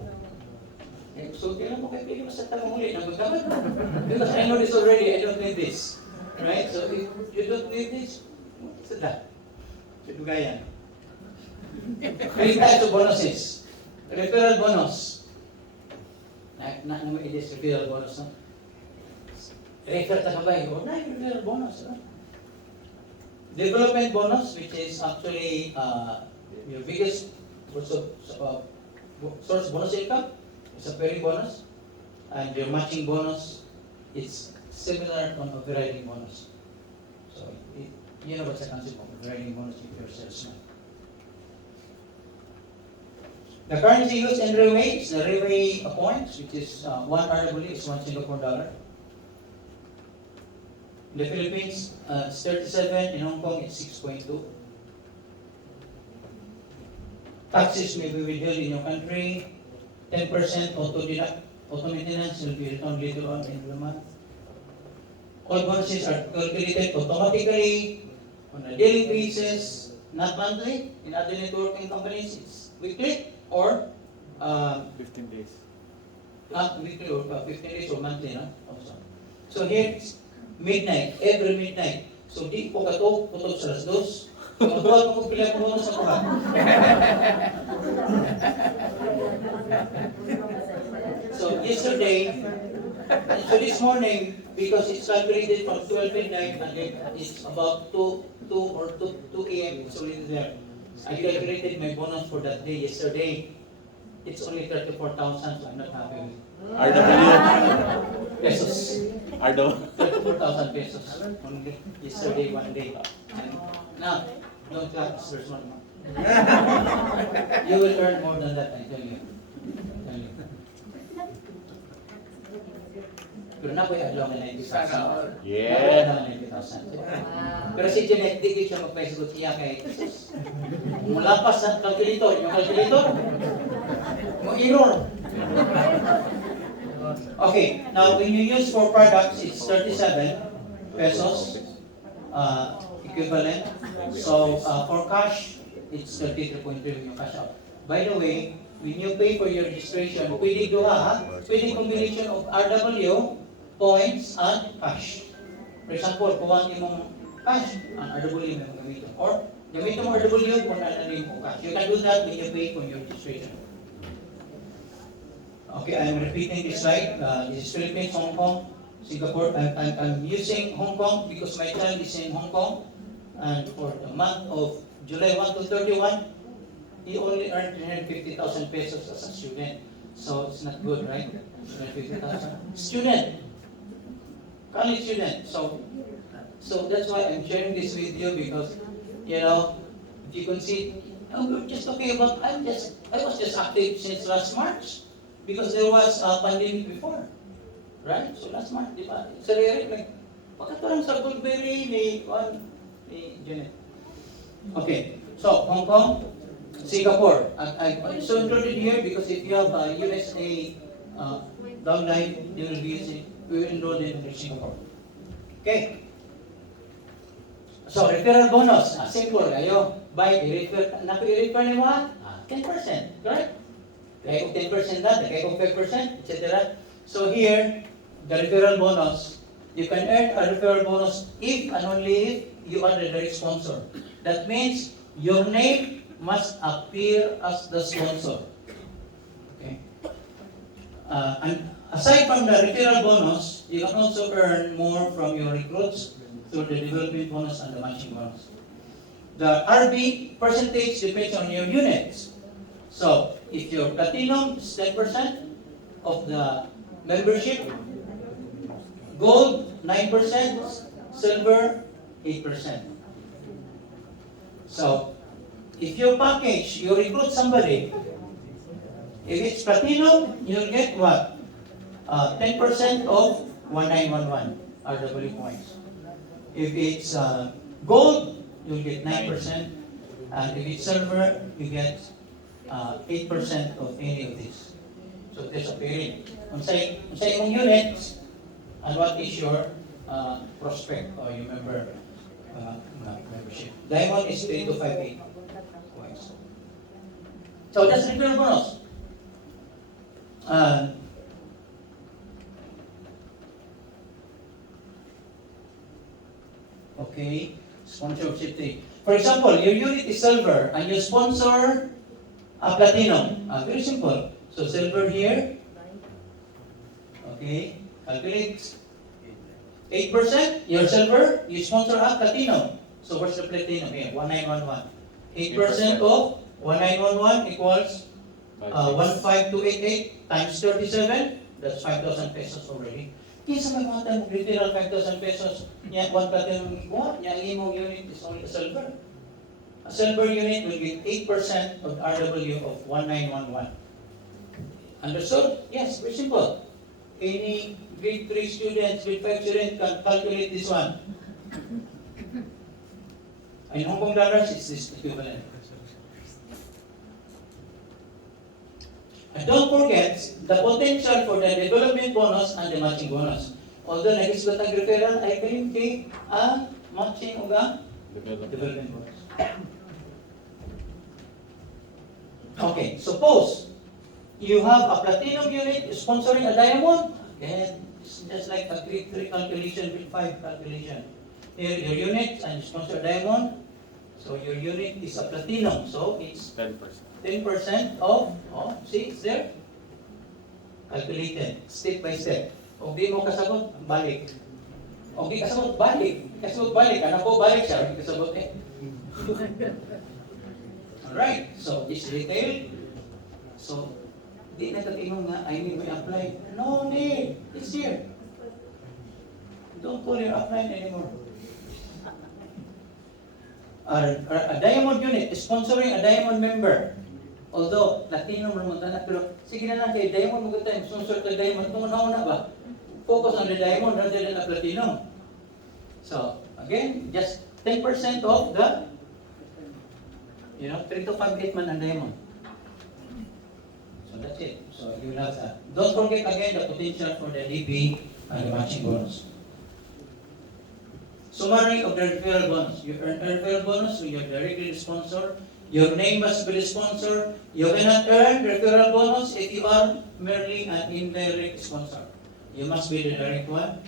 So, kailan mo kayo pili sa tanong ulit ng magkaman? Because I know this already, I don't need this. Right? So, if you don't need this, what's that? Sinugayan. 3 types of bonuses. Referral bonus. Naman it is referral bonus, no? Refer ta kabay. O na yung referral bonus, no? Development bonus, which is actually your biggest source bonus income. It's a pairing bonus. And your matching bonus, it's similar on overriding bonus. So, you know what's the concept of overriding bonus if you're a salesman. The currency used in Riway is the Riway points, which is 1 RWD is 1 Singapore dollar. In the Philippines, it's 37. In Hong Kong, it's 6.2. Taxes may be withheld in your country. 10% auto maintenance will be returned later on in the month. All bonuses are calculated automatically on a daily basis, not monthly. In other networking companies, it's weekly or 15 days. weekly or 15 days or monthly, no? Also. So here it's midnight, every midnight. So di ko kato, putol sa las dos. Magbuhat mo kung pila ko bonus sa kuha. So this morning, because it's calculated from 12 midnight and it's about 2 a.m. it's already there. I calculated my bonus for that day yesterday. It's only 34,000, so I'm not happy with it. RW. Pesos. RW. 34,000 pesos. Only yesterday, one day. And now, don't clap, there's one more. You will earn more than that, I tell you. Pero na po yung adlaw na 90,000. Yeah. Na 90,000. Pero si Jeanette, di siya magpaisugot siya kay mulapas sa calculator. Yung calculator, mo error. Okay, now when you use for products, it's 37 pesos equivalent. So for cash, it's 33.3 when you cash out. By the way, when you pay for your registration, pwede duha, pwede combination of RW, points, and cash. For example, kung mong cash, ang RW may gamitin. Or gamitin mo RW kung ano mo cash. You can do that when you pay for your registration. Okay, I'm repeating this slide. This is Philippines, Hong Kong, Singapore. I'm using Hong Kong because my child is in Hong Kong. And for the month of July 1 to 31, he only earned 350,000 pesos as a student. So it's not good, right? 350,000. Student. College student. So that's why I'm sharing this with you because, you know, if you can see, we're just talking about, I was just active since last March. Because there was a pandemic before. Right? So last month, di ba? Sarili, like, pagkatulang sa Goldberry, ni Janet. Okay. So, Hong Kong, Singapore. I so included here because if you have a USA downline, they will be using, we will enroll in Singapore. Okay. So, referral bonus. Simple. Kayo, by i-refer, napi-refer ni mo 10%. Correct? Kaya kung 10% that, kaya kung 5%, etc. So here, the referral bonus, you can earn a referral bonus if and only if you are the direct sponsor. That means your name must appear as the sponsor. Okay. And aside from the referral bonus, you can also earn more from your recruits through the development bonus and the matching bonus. The RB percentage depends on your units. So, if you're platinum, it's 10% of the membership. Gold, 9%. Silver, 8%. So, if your package, you recruit somebody, If it's platinum, you'll get what? 10% of 1911 RW points. If it's gold, you'll get 9%. And if it's silver, you get 8% of any of these. So there's a pairing. Kung sa imong units, and what is your prospect or your membership? Diamond is 3258 points. So that's the referral bonus. Okay, sponsorship thing. For example, your unit is silver and you sponsor a platinum. Very simple. So silver here. Okay, calculate 8%. Your silver, you sponsor a platinum. So what's the platinum here? 1911. 8% of 1911 equals 15288 times 37. That's 5,000 pesos already. Kisa may mga literal 5,000 pesos, niya 1 platinum ikuha, niya ang imong unit is only a silver. A silver unit will get 8% of RW of 1911. Understood? Yes, very simple. Any grade 3 students, grade 5 student can calculate this one. In Hong Kong dollars, it's this equivalent. And don't forget the potential for the development bonus and the matching bonus. Although nag-isgot ang referral, I believe kay ang matching o ang development bonus. Okay, suppose you have a platinum unit sponsoring a diamond. Again, it's just like a grade 3 calculation, grade 5 calculation. Here, your unit and sponsor diamond. So your unit is a platinum. So it's 10%. 10% of, see, it's there. Calculated, step by step. Kung di mo kasabot, balik. Kung di kasabot, balik. Kasabot, balik. Anak ko, balik siya. Kung di kasabot, Alright, so it's retail. So, di na tatingong nga, I need to apply. No need. It's here. Don't call your upline anymore. A diamond unit is sponsoring a diamond member. Although, platinum naman tayo, pero sige na lang kayo, diamond mo tayo, sponsor ka diamond, una ba? Focus on the diamond rather than the platinum. So, again, just 10% of the, 3 to 5 8 man ang diamond. So that's it. So you will have that. Don't forget again the potential for the DB and the matching bonus. Summary of the referral bonus. You earn a referral bonus when you're directly the sponsor. Your name must be the sponsor. You cannot earn referral bonus if you are merely an indirect sponsor. You must be the direct one.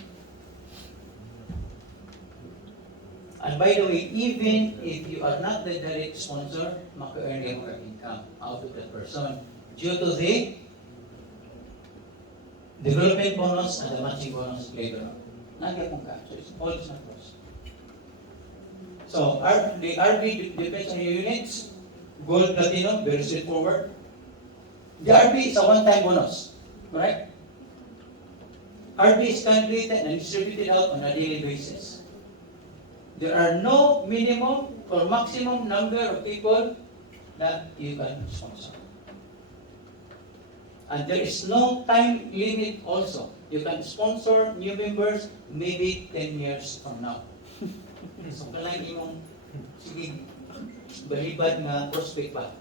And by the way, even if you are not the direct sponsor, maka-earn ka ng income out of that person due to the development bonus and the matching bonus later on. Nagyan mo ka. So it's all not cost. So the RB depends on your units. Gold, platinum, very straightforward. The RB is a one-time bonus. Correct? RB is calculated and distributed out on a daily basis. There are no minimum or maximum number of people that you can sponsor. And there is no time limit also. You can sponsor new members maybe 10 years from now. So kailangan imong sige balibad nga prospect pa.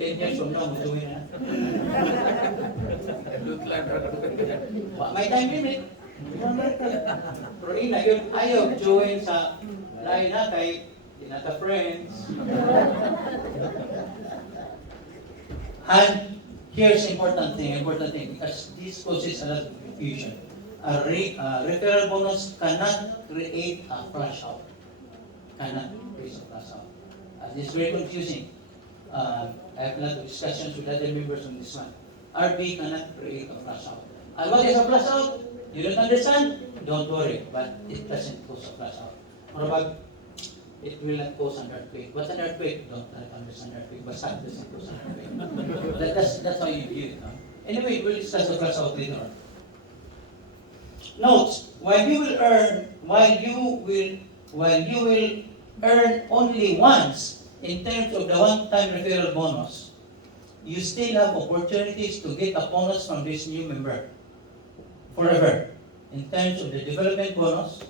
10 years from now, mag-join na. May time limit. Pero ayaw join sa lain na kay dinata friends. And here's important thing because this causes a lot of confusion. A referral bonus cannot create a flash out. Cannot create a flash out. This is very confusing. I have a lot of discussions with other members on this one. RB cannot create a flash out. And what is a flash out? You don't understand? Don't worry, but it doesn't cause a flash out. Or about it will not cause an earthquake. What's an earthquake? Don't understand earthquake, but that doesn't cause an earthquake. That's how you view it. No? Anyway, we'll discuss the flash out later on. Note, while you will earn only once in terms of the one-time referral bonus, you still have opportunities to get a bonus from this new member forever. In terms of the development bonus,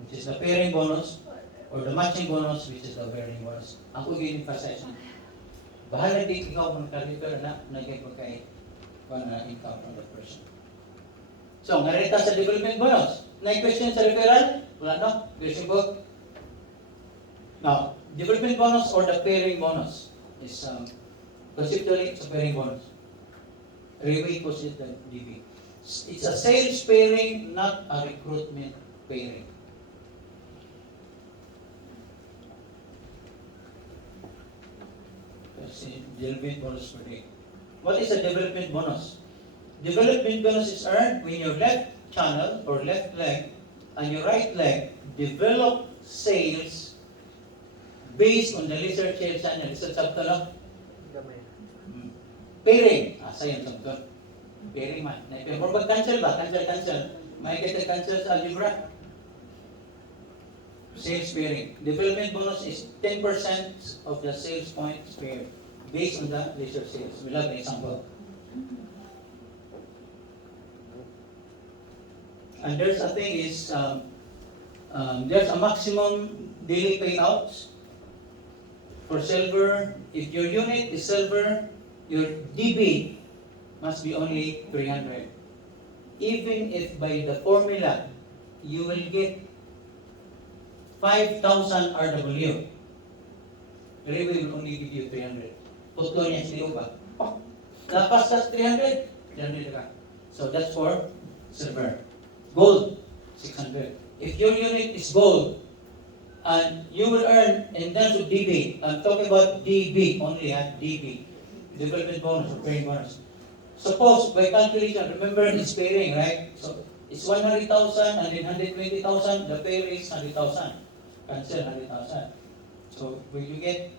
which is the pairing bonus, or the matching bonus, which is the pairing bonus. Ako i-emphasize na. Bahala din ikaw kung nag-refer na nagay ko kay income from the person. So, narita sa development bonus. May question sa referral? Wala no? Question book? Now, development bonus or the pairing bonus is conceptually it's a pairing bonus. Riway calls it the DB. It's a sales pairing, not a recruitment pairing. Kasi development bonus per day. What is a development bonus? Development bonus is earned when your left channel or left leg and your right leg develop sales based on the lesser sales channel. Isa sabto lang? Pairing. Sayang sabto. Pairing man. Pero pag cancel ba? Cancel. May kita cancel sa algebra. Sales pairing. Development bonus is 10% of the sales points paired based on the lesser sales. We'll have an example. And there's a thing is, there's a maximum daily payouts for silver. If your unit is silver, your DB must be only 300. Even if by the formula, you will get 5,000 RW, Riway will only give you 300. Putlo niya sila ba? Oh, lapas tas 300. 300 ka. So that's for silver. Gold, 600. If your unit is gold, and you will earn in terms of DB, I'm talking about DB only, DB, development bonus or pairing bonus. Suppose by calculation, remember it's pairing, right? So it's 100,000 and then 120,000, the pairing is 100,000. Cancel 100,000. So will you get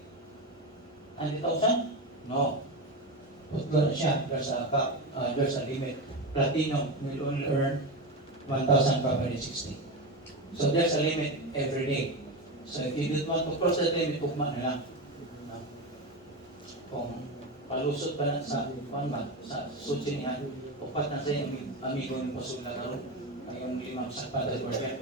100,000? No. Put doon siya, there's a limit. Platinum will only earn 1,560. So there's a limit every day. So if you don't want to cross that limit, tukma na lang. Kung palusot pa na sa sutsi niya, upat na sa yung amigo ng pasula karon, ayong limang sakpada per year.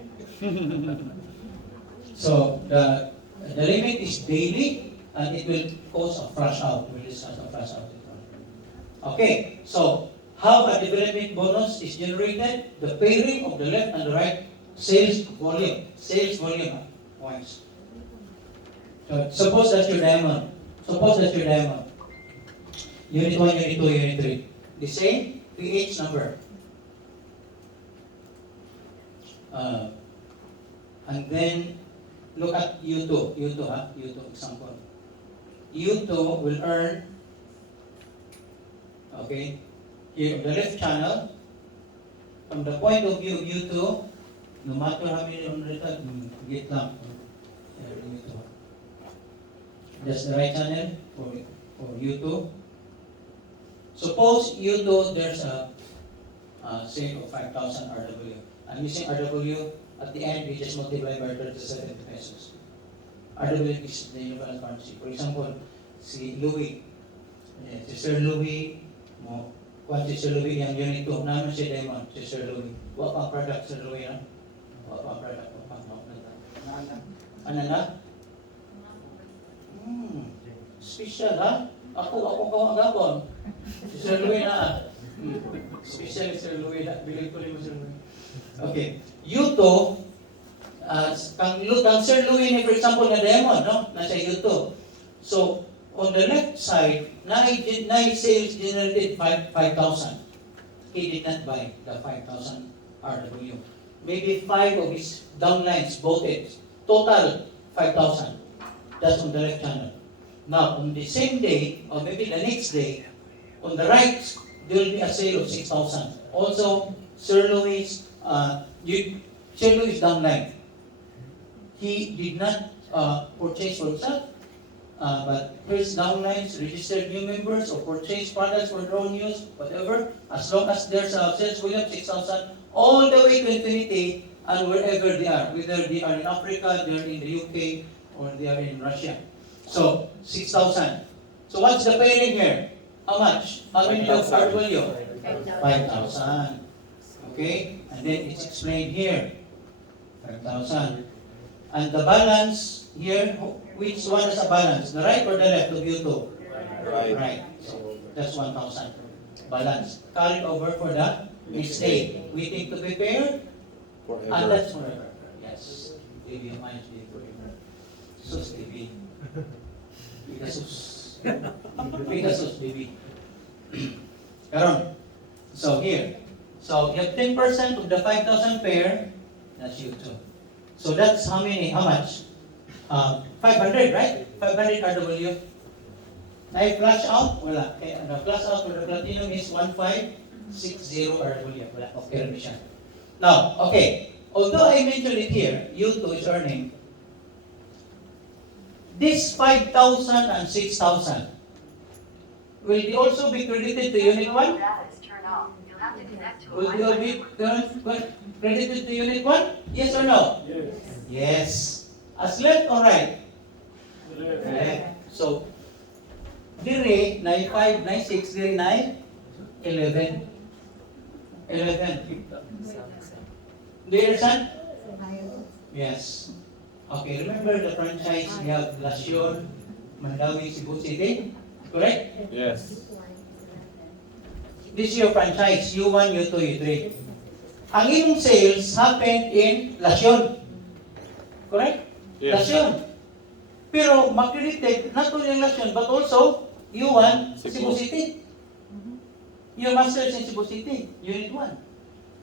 So the limit is daily and it will cause a flush out. Okay, so how a development bonus is generated? The pairing of the left and the right sales volume. Points. So suppose that's your diamond. Unit 1, Unit 2, Unit 3. The same PH number. And then look at U2 example. U2 will earn, okay, here the left channel, from the point of view of U2, no matter how many on return, get lang. That's the right channel for U2. Suppose U2 there's a sale of 5,000 RW. I'm using RW. At the end, we just multiply by 37 pesos. RW is the universal currency. For example, si Louis, si Sir Louis, si Sir Louis yung unit 2, naman si Diamond, si Sir Louis. What pang product, Sir Louis, no? What pang product? Ano na? Special, ha? Ako agapon. Si Sir Louis na. Special si Sir Louis na. Bilig ko rin mo Sir Louis. Okay. U2, kang Sir Louis ni, for example, na Diamond, no? Nasa U2. So, on the left side, nine sales generated 5,000. He did not buy the 5,000 RW. Maybe 5 of his downlines voted. Total, 5,000. That's on the left channel. Now, on the same day, or maybe the next day, on the right, there will be a sale of 6,000. Also, Sir Louis downline. He did not purchase for himself, but his downlines registered new members or purchase products for their own use, whatever, as long as there's a sales volume 6,000, all the way to infinity, and wherever they are, whether they are in Africa, they are in the UK, or they are in Russia. So, 6,000. So what's the pairing here? How much? How many of 5,000. RW? 5,000. Okay? And then it's explained here. 5,000. And the balance here, which one is a balance? The right or the left of you two? Right. So that's 1,000. Balance. Carried over for the next day. Waiting to be paired. And Forever. that's forever. Yes. Baby reminds me forever. Sus, baby. Pegasus. Pegasus, baby. Karon. So here. So you have 10% of the 5,000 pair. That's you too. So that's how many? How much? 500, right? 500 RW. Now you flash out. Wala. Okay, the flash out for the platinum is 1560 RW. Wala. Okay, rin siya. Now, okay. Although I mentioned it here, you two is earning. This 5,000 and 6,000 will they also be credited to Unit 1? Will they all be credited to Unit 1? Yes or no? Yes. Yes. As left or right? Left. Left. So, dire, 9, 5, 9, 6, dire, 9, 11. 11. Do you understand? Yes. Okay, remember the franchise, we have Lasyon, Mandawi, Cebu City? Correct? Yes. This is your franchise, U1, U2, U3. Ang imong sales happened in Lasyon. Correct? Yes. Lasyon. Pero mag-credited not only in Lasyon, but also U1, Cebu City. Your masters in Cebu City, Unit 1.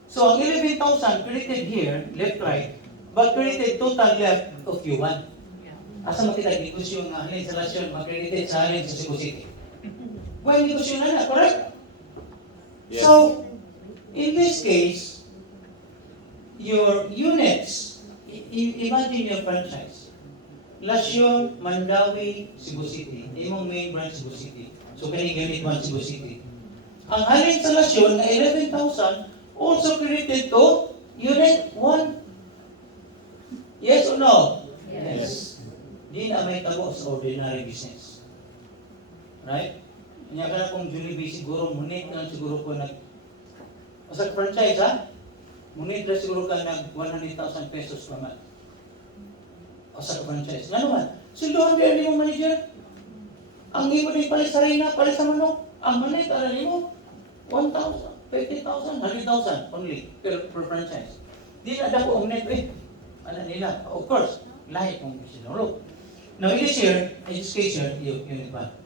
So ang 11,000 credited here, left, right, but credited total left of U1. Asa makita negosyo nga halin sa Lasyon, mag-credited sa halin sa Cebu City. Well, negosyo na, correct? Yes. So, in this case, your units, imagine your franchise. Lasyon, Mandawi, Cebu City. Imong main branch, Cebu City. So, kaning Unit 1, Cebu City. Ang halin sa Lasyon na 11,000 also credited to Unit 1. Yes or no? Yes. Di na may tabo sa ordinary business. Right? Kanya ka na kung Jollibee siguro, munit na siguro ko sa franchise ha? Munit na siguro ka nag 100,000 pesos per month. O sa franchise. Nga naman, sildohan din mo manager. Ang imo din palis sa reyna, palis sa manok. Ang manit, alam mo, 1,000, 50,000, 100,000 only per franchise. Di na dako ang net ano nila. Of course, lahi kung sinulog. Now, in this year, education, unit 1.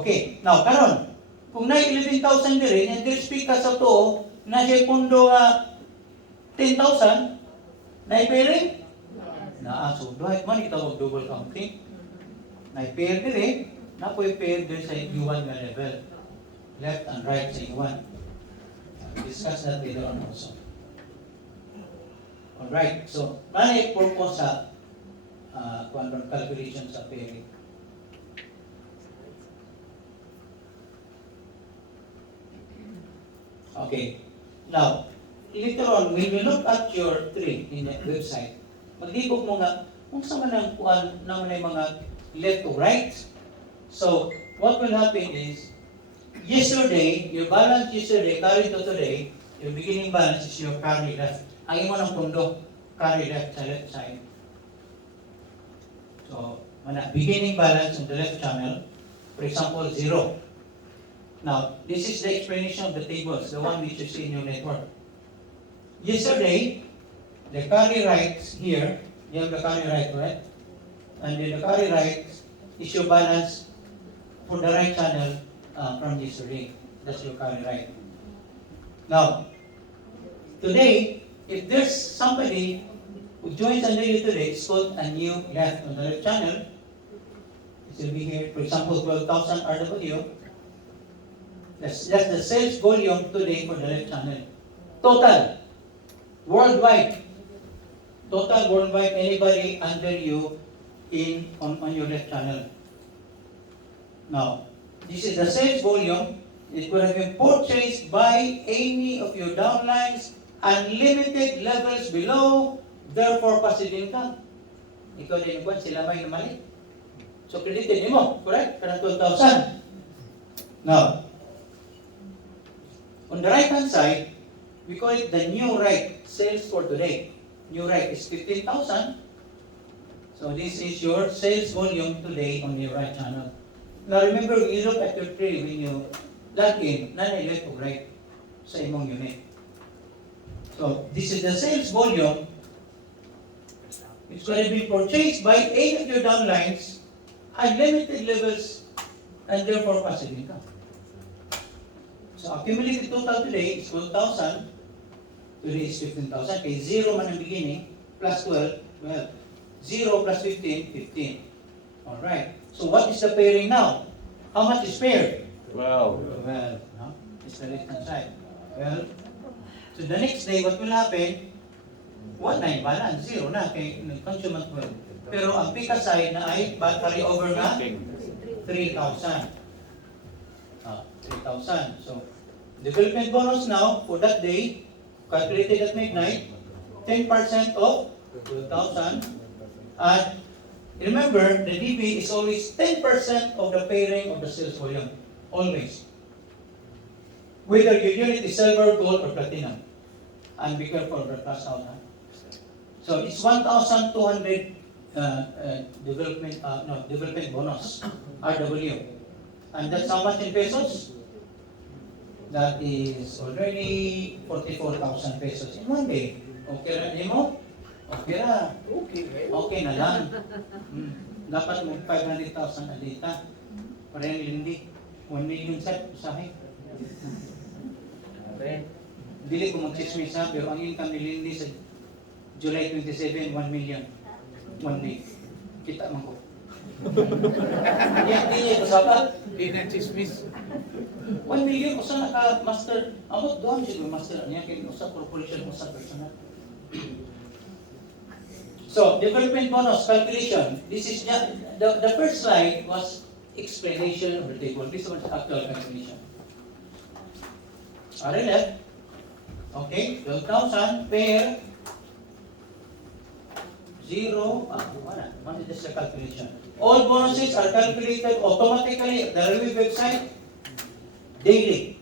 Okay, now, karon, kung na 11,000 din, and there's speak ka sa to, na siya pundo 10,000, na i-pairing? So, doon man itawag double counting. Na i-pair din na po i-pair din sa U1 na level. Left and right sa U1. Discuss that later on also. Alright, so, mali purpose sa calculation sa pairing. Okay. Now, later on, when you look at your tree in the website, maglibog mo nga, kung saan man ang kuan naman ay mga left to right. So, what will happen is, yesterday, your balance yesterday, carry to today, your beginning balance is your carry left. Ang imo ng pundo, carry left sa left side. So, beginning balance on the left channel, for example, 0. Now, this is the explanation of the tables, the one which you see in your network. Yesterday, the carry right here, you have the carry right, right? And then the carry right is your balance for the right channel from yesterday. That's your carry right. Now, today, if there's somebody who joins under you today, it's called a new left on the left channel. It will be here, for example, 12,000 RW. That's the sales volume today for the left channel. Total, worldwide. Total worldwide, anybody under you on your left channel. Now, this is the sales volume. It could have been purchased by any of your downlines, unlimited levels below, therefore passive income. Ikaw din yung sila may namali. So credited mo, correct? Karang 12,000. Now, on the right-hand side, we call it the new right sales for today. New right is 15,000. So this is your sales volume today on your right channel. Now remember, you look at your tree when you log in, nanay ko right sa imong unit. So this is the sales volume. It's going to be purchased by any of your downlines at limited levels and therefore passive income. So accumulated total today is 12,000. Today is 15,000. Okay, 0 man ang beginning, plus 12, 0 plus 15, 15. Alright. So what is the pairing now? How much is paired? 12. 12. No? It's the left-hand side. 12. So the next day, what will happen? 1 na yung balance. 0 na. Okay, consume ang 12. Pero ang pika side na ay carry over na 3,000. 3,000. So, development bonus now for that day, calculated at midnight, 10% of 12,000. And remember, the DB is always 10% of the pairing of the sales volume. Always. Whether your unit is silver, gold, or platinum. And be careful of the plus out. Huh? So, it's 1,200 development bonus, RW. And that's how much in pesos? That is already 44,000 pesos in one day. Okay na mo? Okay na. Okay na lang. Dapat mo 500,000 na data. Parang hindi. 1 million set usahin. Dili ko mag-chismis ha, pero ang income ni Lindy sa July 27, 1 million. 1 day. Kita man ko. Yan, hindi niya usapan. Hindi na chismis. 1 million, usa naka-master. Amot doon siya master. Niya, kaya usa corporation, usa personal. So, development bonus calculation. This is just, the first slide was explanation of the table. This was actual calculation. RLF, okay, 12,000 per 0, what is this calculation? All bonuses are calculated automatically at the Riway website daily.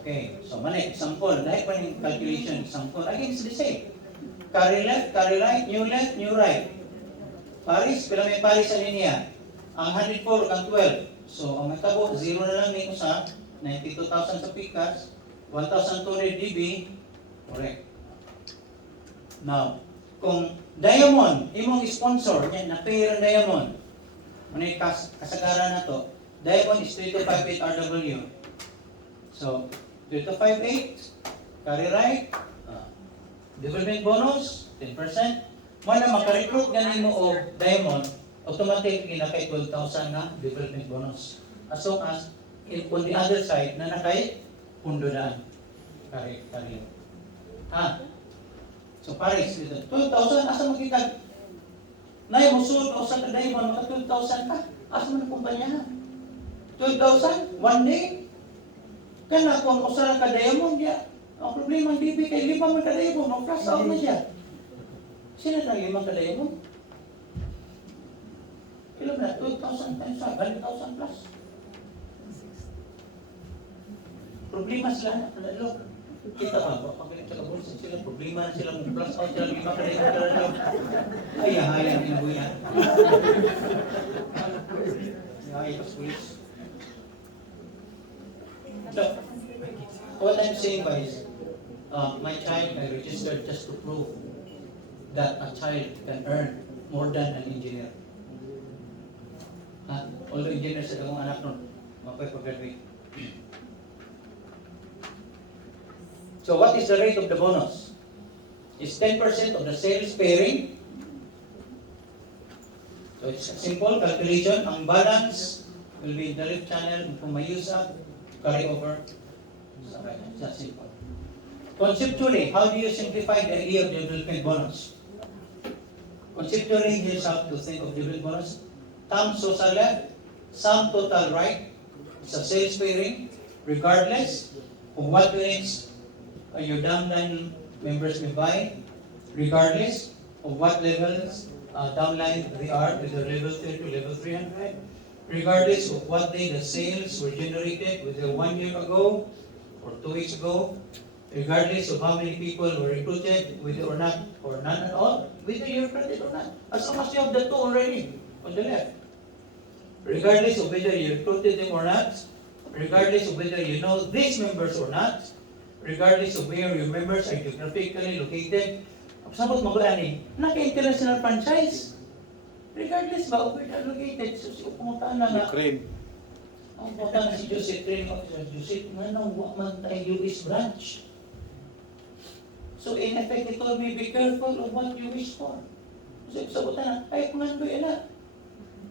Okay, so mani example, dahil pa yung calculation example, again it's the same. Carry left, carry right, new right. Paris, pila may Paris sa linya. Ang 104 kang 12. So ang matabo, 0 na lang nito sa 92,000 sa pikas, 1,200 DB, correct. Now, kung diamond, imong sponsor niya, na-pair ang diamond, ano yung kasagaran na to? Diamond is 3258 RW. So, 3258, carry right, development bonus, 10%. Mana makarecruit ganin mo o diamond, automatic kinakay 12,000 na development bonus. As long as, on the other side, na nakay pundo daan. Carry. So Paris, 12,000, asa makita? Nay, musulod o sa diamond, maka 12,000 ka. Asa man ang kumpanya? 12,000? One day? Kana kung usa ka diamond, ya. Ang problema ang DB kay 5 man ka diamond, mag-flash out na siya. Sino na 5 ka diamond? Ilan na? 12,000 times 1,000 plus. Problema sila na, lalo. Kita ba? Pag-galit sa kabulsan sila, problema na sila, mag-plus out sila, 5 ka diamond. Ay, hayan, inabuyan. Ay, pas-pulis. So, what I'm saying is, my child I registered just to prove that a child can earn more than an engineer. Although engineer sa damong anak nun, mapay-graduate. So what is the rate of the bonus? It's 10% of the sales pairing. So it's a simple calculation. Ang balance will be in the left channel. Kung may use up, carry over. It's that simple. Conceptually, how do you simplify the idea of development bonus? Conceptually, here's how to think of development bonus. Sum total left, sum total right. It's a sales pairing, regardless of what units your downline members may buy, regardless of what levels downline they are, whether level 3 to level 300, regardless of what day the sales were generated, whether 1 year ago or 2 weeks ago, regardless of how many people were recruited, whether or not, or none at all, whether you're recruited or not. As long as you have the two already on the left. Regardless of whether you recruited them or not, regardless of whether you know these members or not, regardless of where your members are geographically located, sabot mo ba ani, naka-international franchise. Regardless ba of where they're located, so si pumuntaan na nga, Ukraine. ang pumuntaan na si Joseph, training officer Joseph, nga nang man tayo US branch. So in effect, it told me, be careful of what you wish for. So sabutan na, ay pangandoy na.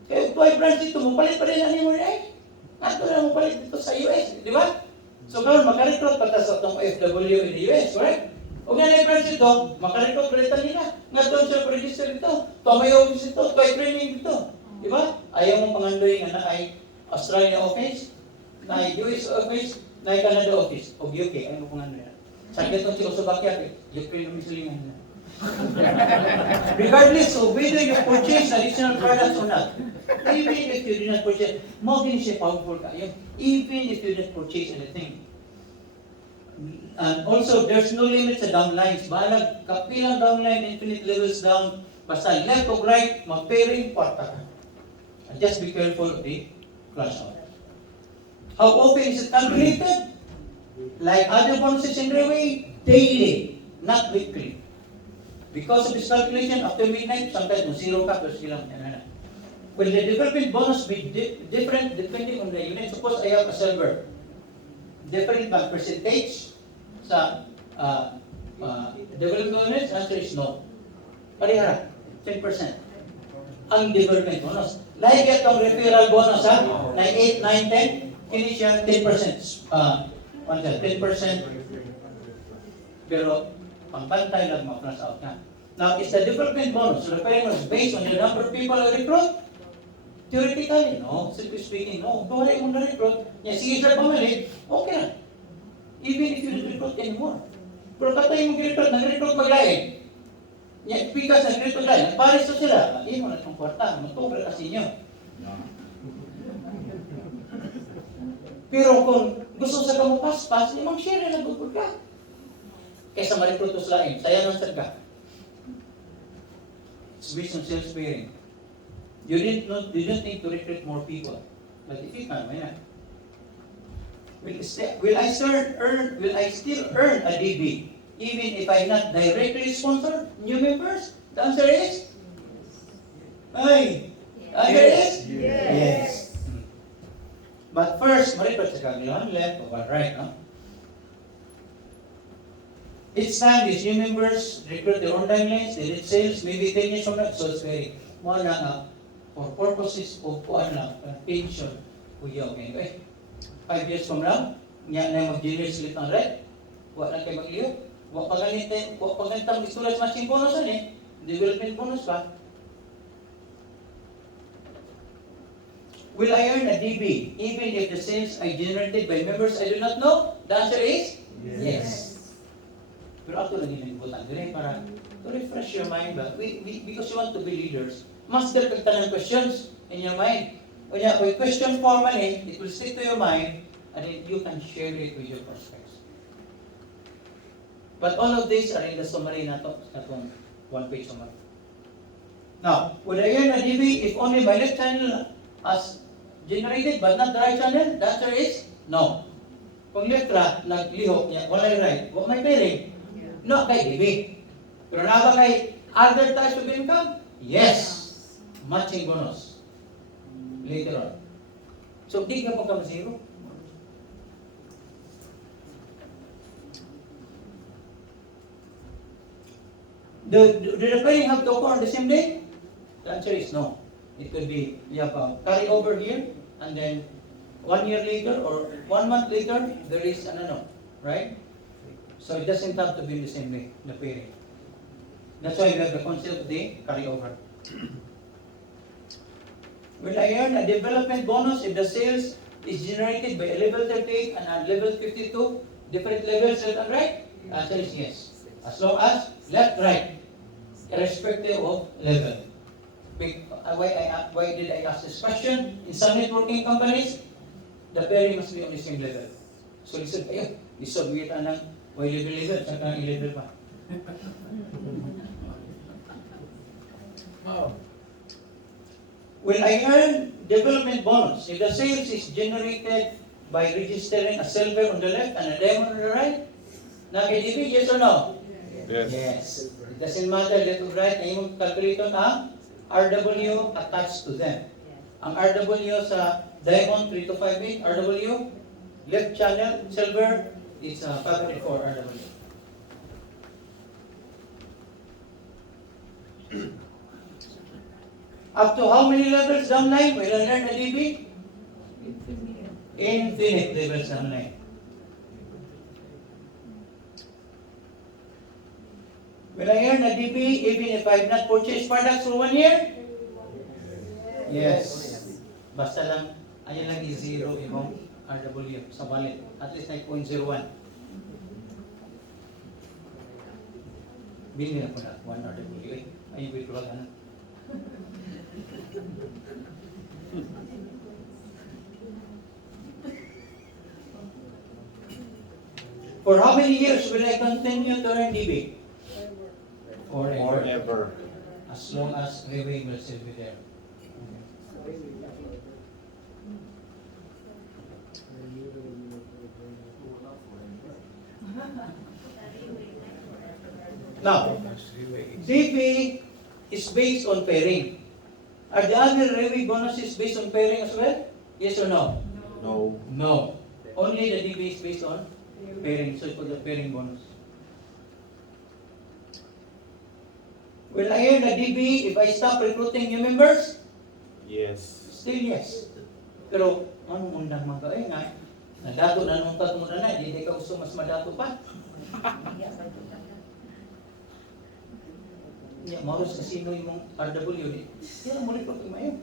Kaya ito ay branch dito, mapalit pa rin ang mo ay. Ato na mapalit dito sa US, di ba? So karon makarecruit pa ta sa itong OFW in the US, correct? O nga na branch dito, makarecruit pa rin nila. Nga doon siya pa-register dito, may office dito, may training dito. Di ba? Ayaw mong pangandoy nga na ay Australia office, na ay US office, na ay Canada office, o UK, ayaw mong pangandoy. Sakit ng Czechoslovakia, Ukraine ang misulingan na. Regardless of whether you purchase additional products or not, even if you did not purchase, more than siya powerful kayo, even if you did not purchase anything. And also, there's no limit sa downlines. Balag, kapilang downline, infinite levels down, basta left or right, mag-pairing, kwarta ka. And just be careful of the crash out. How often is it calculated? Like other bonuses in Riway, daily, not weekly. Because of this calculation, after midnight, sometimes zero ka, pero silang Will the development bonus be different depending on the unit? Suppose I have a server. Different by percentage sa development bonus? Answer is no. Parihara, 10%. Ang development bonus. Like itong referral bonus, ha? Like 8, 9, 10, kini siya 10%. 10%. Pero, pambantay lang ma-plus out na. Now, is the development bonus, referring bonus, based on the number of people you recruit? Theoretically, no. Simply speaking, no. Kung wala yung na-recruit, yan, sige sila pamali, okay na. Even if you don't recruit anymore. Pero katay mong recruit, nag-recruit maglain. Yan, pikas nag-recruit maglain, nagparis na sila. Hindi mo na itong kwarta, matubra kasi nyo. Pero kung gusto sa kamo pas-pas, di mag-share na nag-recruit ka. Kaysa ma-recruit sa lain, sayang ang ka. It's based on sales pairing. You don't need to recruit more people. But if you can, why not? Will I still earn a DB even if I not directly sponsor new members? The answer is? Ay! Answer is? Yes. But first, ma-recruit sa kaglahan left or right, no? Each time these new members recruit their own timelines, they did sales, maybe 10 years from now, so it's very, more na for purposes of pension, kuya, okay? 5 years from now, niya na mag-generate sila ng red, wala na kayo mag-liyo, wala pa ganito mag-istorage matching bonus eh, development bonus pa. Will I earn a DB even if the sales are generated by members I do not know? The answer is? Yes. Pero ako lang yung important din para to refresh your mind ba? Because you want to be leaders, master kag tanang questions in your mind. Kaya kung question formal it will stick to your mind and then you can share it with your prospects. But all of these are in the summary na to, itong one-page summary. Now, would I earn a DB if only my left channel has generated but not the right channel? The answer is no. Kung left ra, naglihok niya, wala yung right, wala may pairing. No kay DB. Pero na ba kay other types of income? Yes. Matching bonus. Later on. So, di ka pagka zero. Do the pairing have to occur on the same day? The answer is no. It could be, you have a carry over here, and then 1 year later or 1 month later, there is another, right? So it doesn't have to be in the same way, the pairing. That's why we have the concept of the carryover. Will I earn a development bonus if the sales is generated by a level 38 and a level 52, different levels left and right? The answer is yes. As long as left, right, irrespective of level. Why did I ask this question? In some networking companies, the pairing must be on the same level. So lisod kayo, lisod with anang Y level, saka ang level pa. Will I earn development bonus if the sales is generated by registering a silver on the left and a diamond on the right? Nag-EDB, yes or no? Yes. It doesn't matter left or right, na yung calculator ang RW attached to them. Ang RW sa diamond 3258, RW, left channel, silver, is 504 RW. Up to how many levels down line will I learn a DB? Infinite levels down line. Will I earn a DB even if I have not purchased products for 1 year? Yes. Basta lang, ayan lang i-zero yung RW sa wallet. At least na 0.01. Bili na po na 1 RW. Ayun, wait ko lang. For how many years will I continue to earn DB? Forever. As long as Riway will still be there. Now, DB is based on pairing. Are the other Riway bonuses based on pairing as well? Yes or no? No. No. Only the DB is based on pairing. So it's called the pairing bonus. Will I earn a DB if I stop recruiting new members? Yes. Still yes. Pero, anong undang mga nga? Nadato na nung tatong na, hindi ka gusto mas madato pa. Yeah, maros kasi sino yung RW di. Kaya mo rin pa kumayo.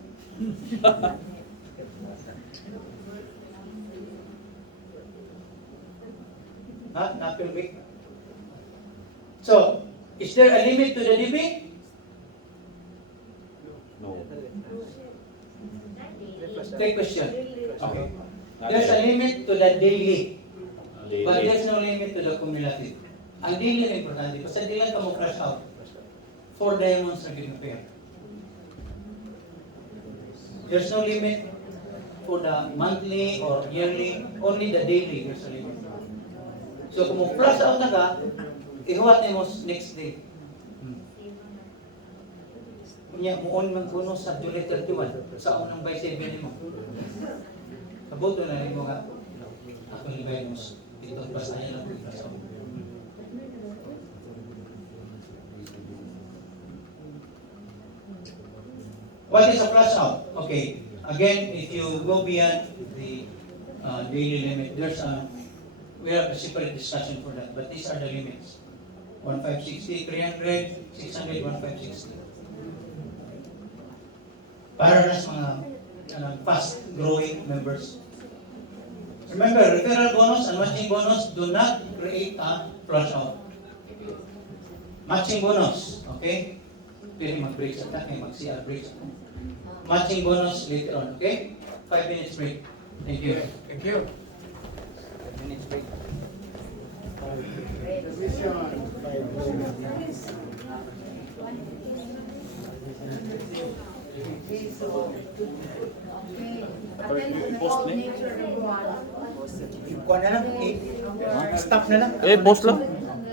Ha? Napilbik? So, is there a limit to the DB? No. Take question. Okay. There's a limit to the daily, but there's no limit to the cumulative. Ang daily na importante, basta di lang ka mo crash out. 4 diamonds na ginapaya. There's no limit for the monthly or yearly, only the daily there's a limit. So kung mo crash out na ka, ihuwat mo next day. Kunya, muon man kuno sa July 31, sa unang by 7 mo. Kabuto na rin mo nga, ako nilibay mo, ito, basta yan lang crash out. What is a flash out? Okay. Again, if you go beyond the daily limit, we have a separate discussion for that. But these are the limits: 1560, 300, 600, 1560. Para sa mga fast-growing members. Remember, referral bonus and matching bonus do not create a flash out. Matching bonus, okay? Pwede mag-break sa tayo, mag-CR break sa tayo. Matching bonus later on, okay? 5 minutes break. Thank you. Thank you. 5 minutes break. Post na. Kuha na lang. Stop na lang. Post lang.